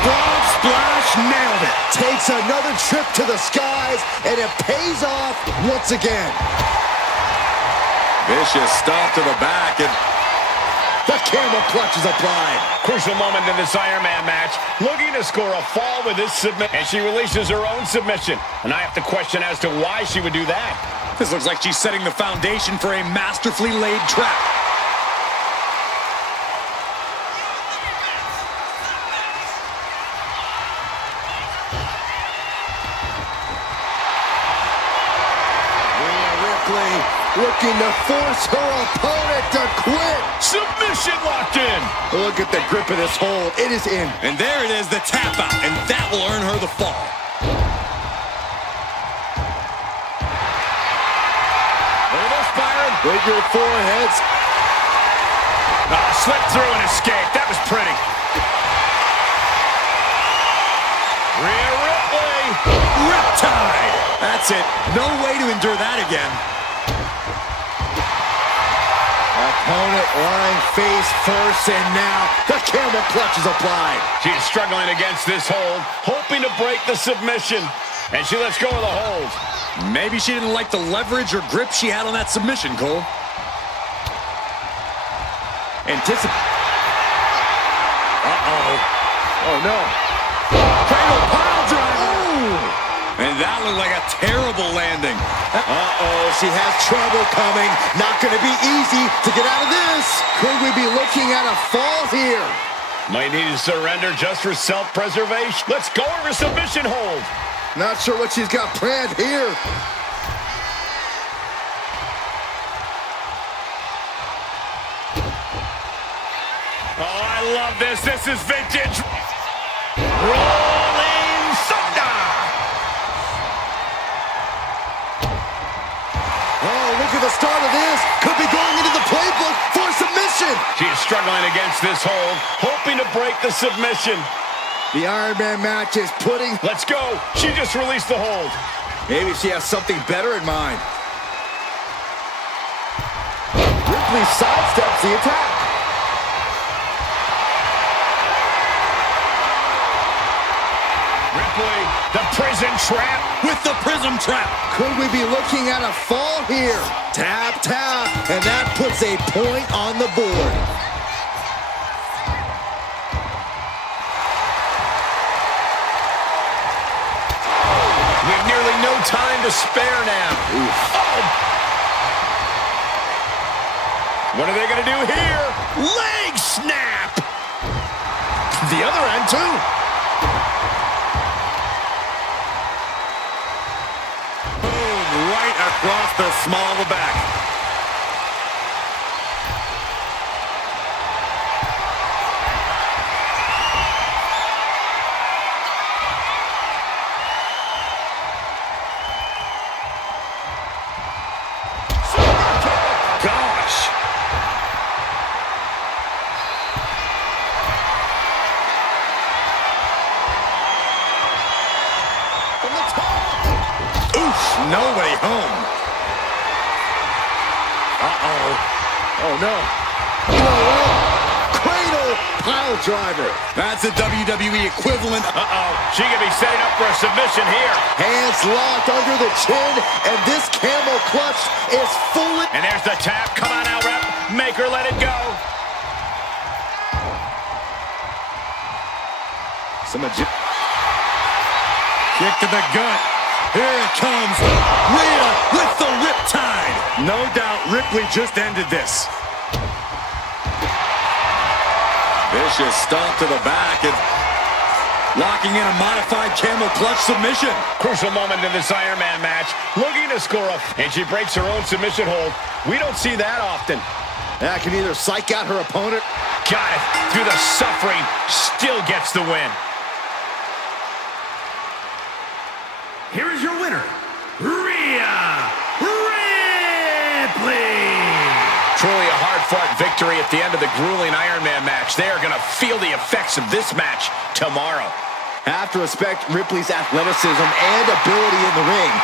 frog splash, nailed it. Takes another trip to the skies, and it pays off once again. Vicious stop to the back, and the camel clutch is applied. Crucial moment in this Iron Man match. Looking to score a fall with this submission, and she releases her own submission. And I have to question as to why she would do that. This looks like she's setting the foundation for a masterfully laid trap. Looking to force her opponent to quit. Submission locked in. Look at the grip of this hold. It is in. And there it is, the tap out, and that will earn her the fall. Look at this, Byron. Figure four heads. Slipped through and escaped. That was pretty. Rhea Ripley. Riptide. That's it. No way to endure that again. Opponent lying face first, and now the camel clutch is applied. She's struggling against this hold, hoping to break the submission, and she lets go of the hold. Maybe she didn't like the leverage or grip she had on that submission, Cole. Oh, no. Cradle pile driver. And that looked like a terrible landing. She has trouble coming. Not going to be easy to get out of this. Could we be looking at a fall here? Might need to surrender just for self-preservation. Let's go over submission hold. Not sure what she's got planned here. Oh, I love this. This is vintage. Rolling thunder. Oh, look at the start of this. Could be going into the playbook for submission. She is struggling against this hold, hoping to break the submission. The Iron Man match is putting... Let's go. She just released the hold. Maybe she has something better in mind. Ripley sidesteps the attack. Ripley, the prison trap. With the prism trap. Could we be looking at a fall here? Tap, tap, and that puts a point on the board. We have nearly no time to spare now. Oh. What are they going to do here? Leg snap. The other end, too. Right across the small of the back. Gosh. nobody home. Uh-oh. Oh, no. Oh, cradle pile driver. That's a WWE equivalent. Uh-oh. She could be setting up for a submission here. Hands locked under the chin, and this camel clutch is full. And there's the tap. Come on now, rep. Make her let it go. Kick to the gut. Here it comes. Rhea with the riptide. No doubt Ripley just ended this. Vicious stomp to the back and locking in a modified camel clutch submission. Crucial moment in this Iron Man match. Looking to score up. And she breaks her own submission hold. We don't see that often. That can either psych out her opponent. Got it. Through the suffering. Still gets the win. Here is your winner, Rhea Ripley. Truly a hard-fought victory at the end of the grueling Iron Man match. They are going to feel the effects of this match tomorrow. Have to respect Ripley's athleticism and ability in the ring.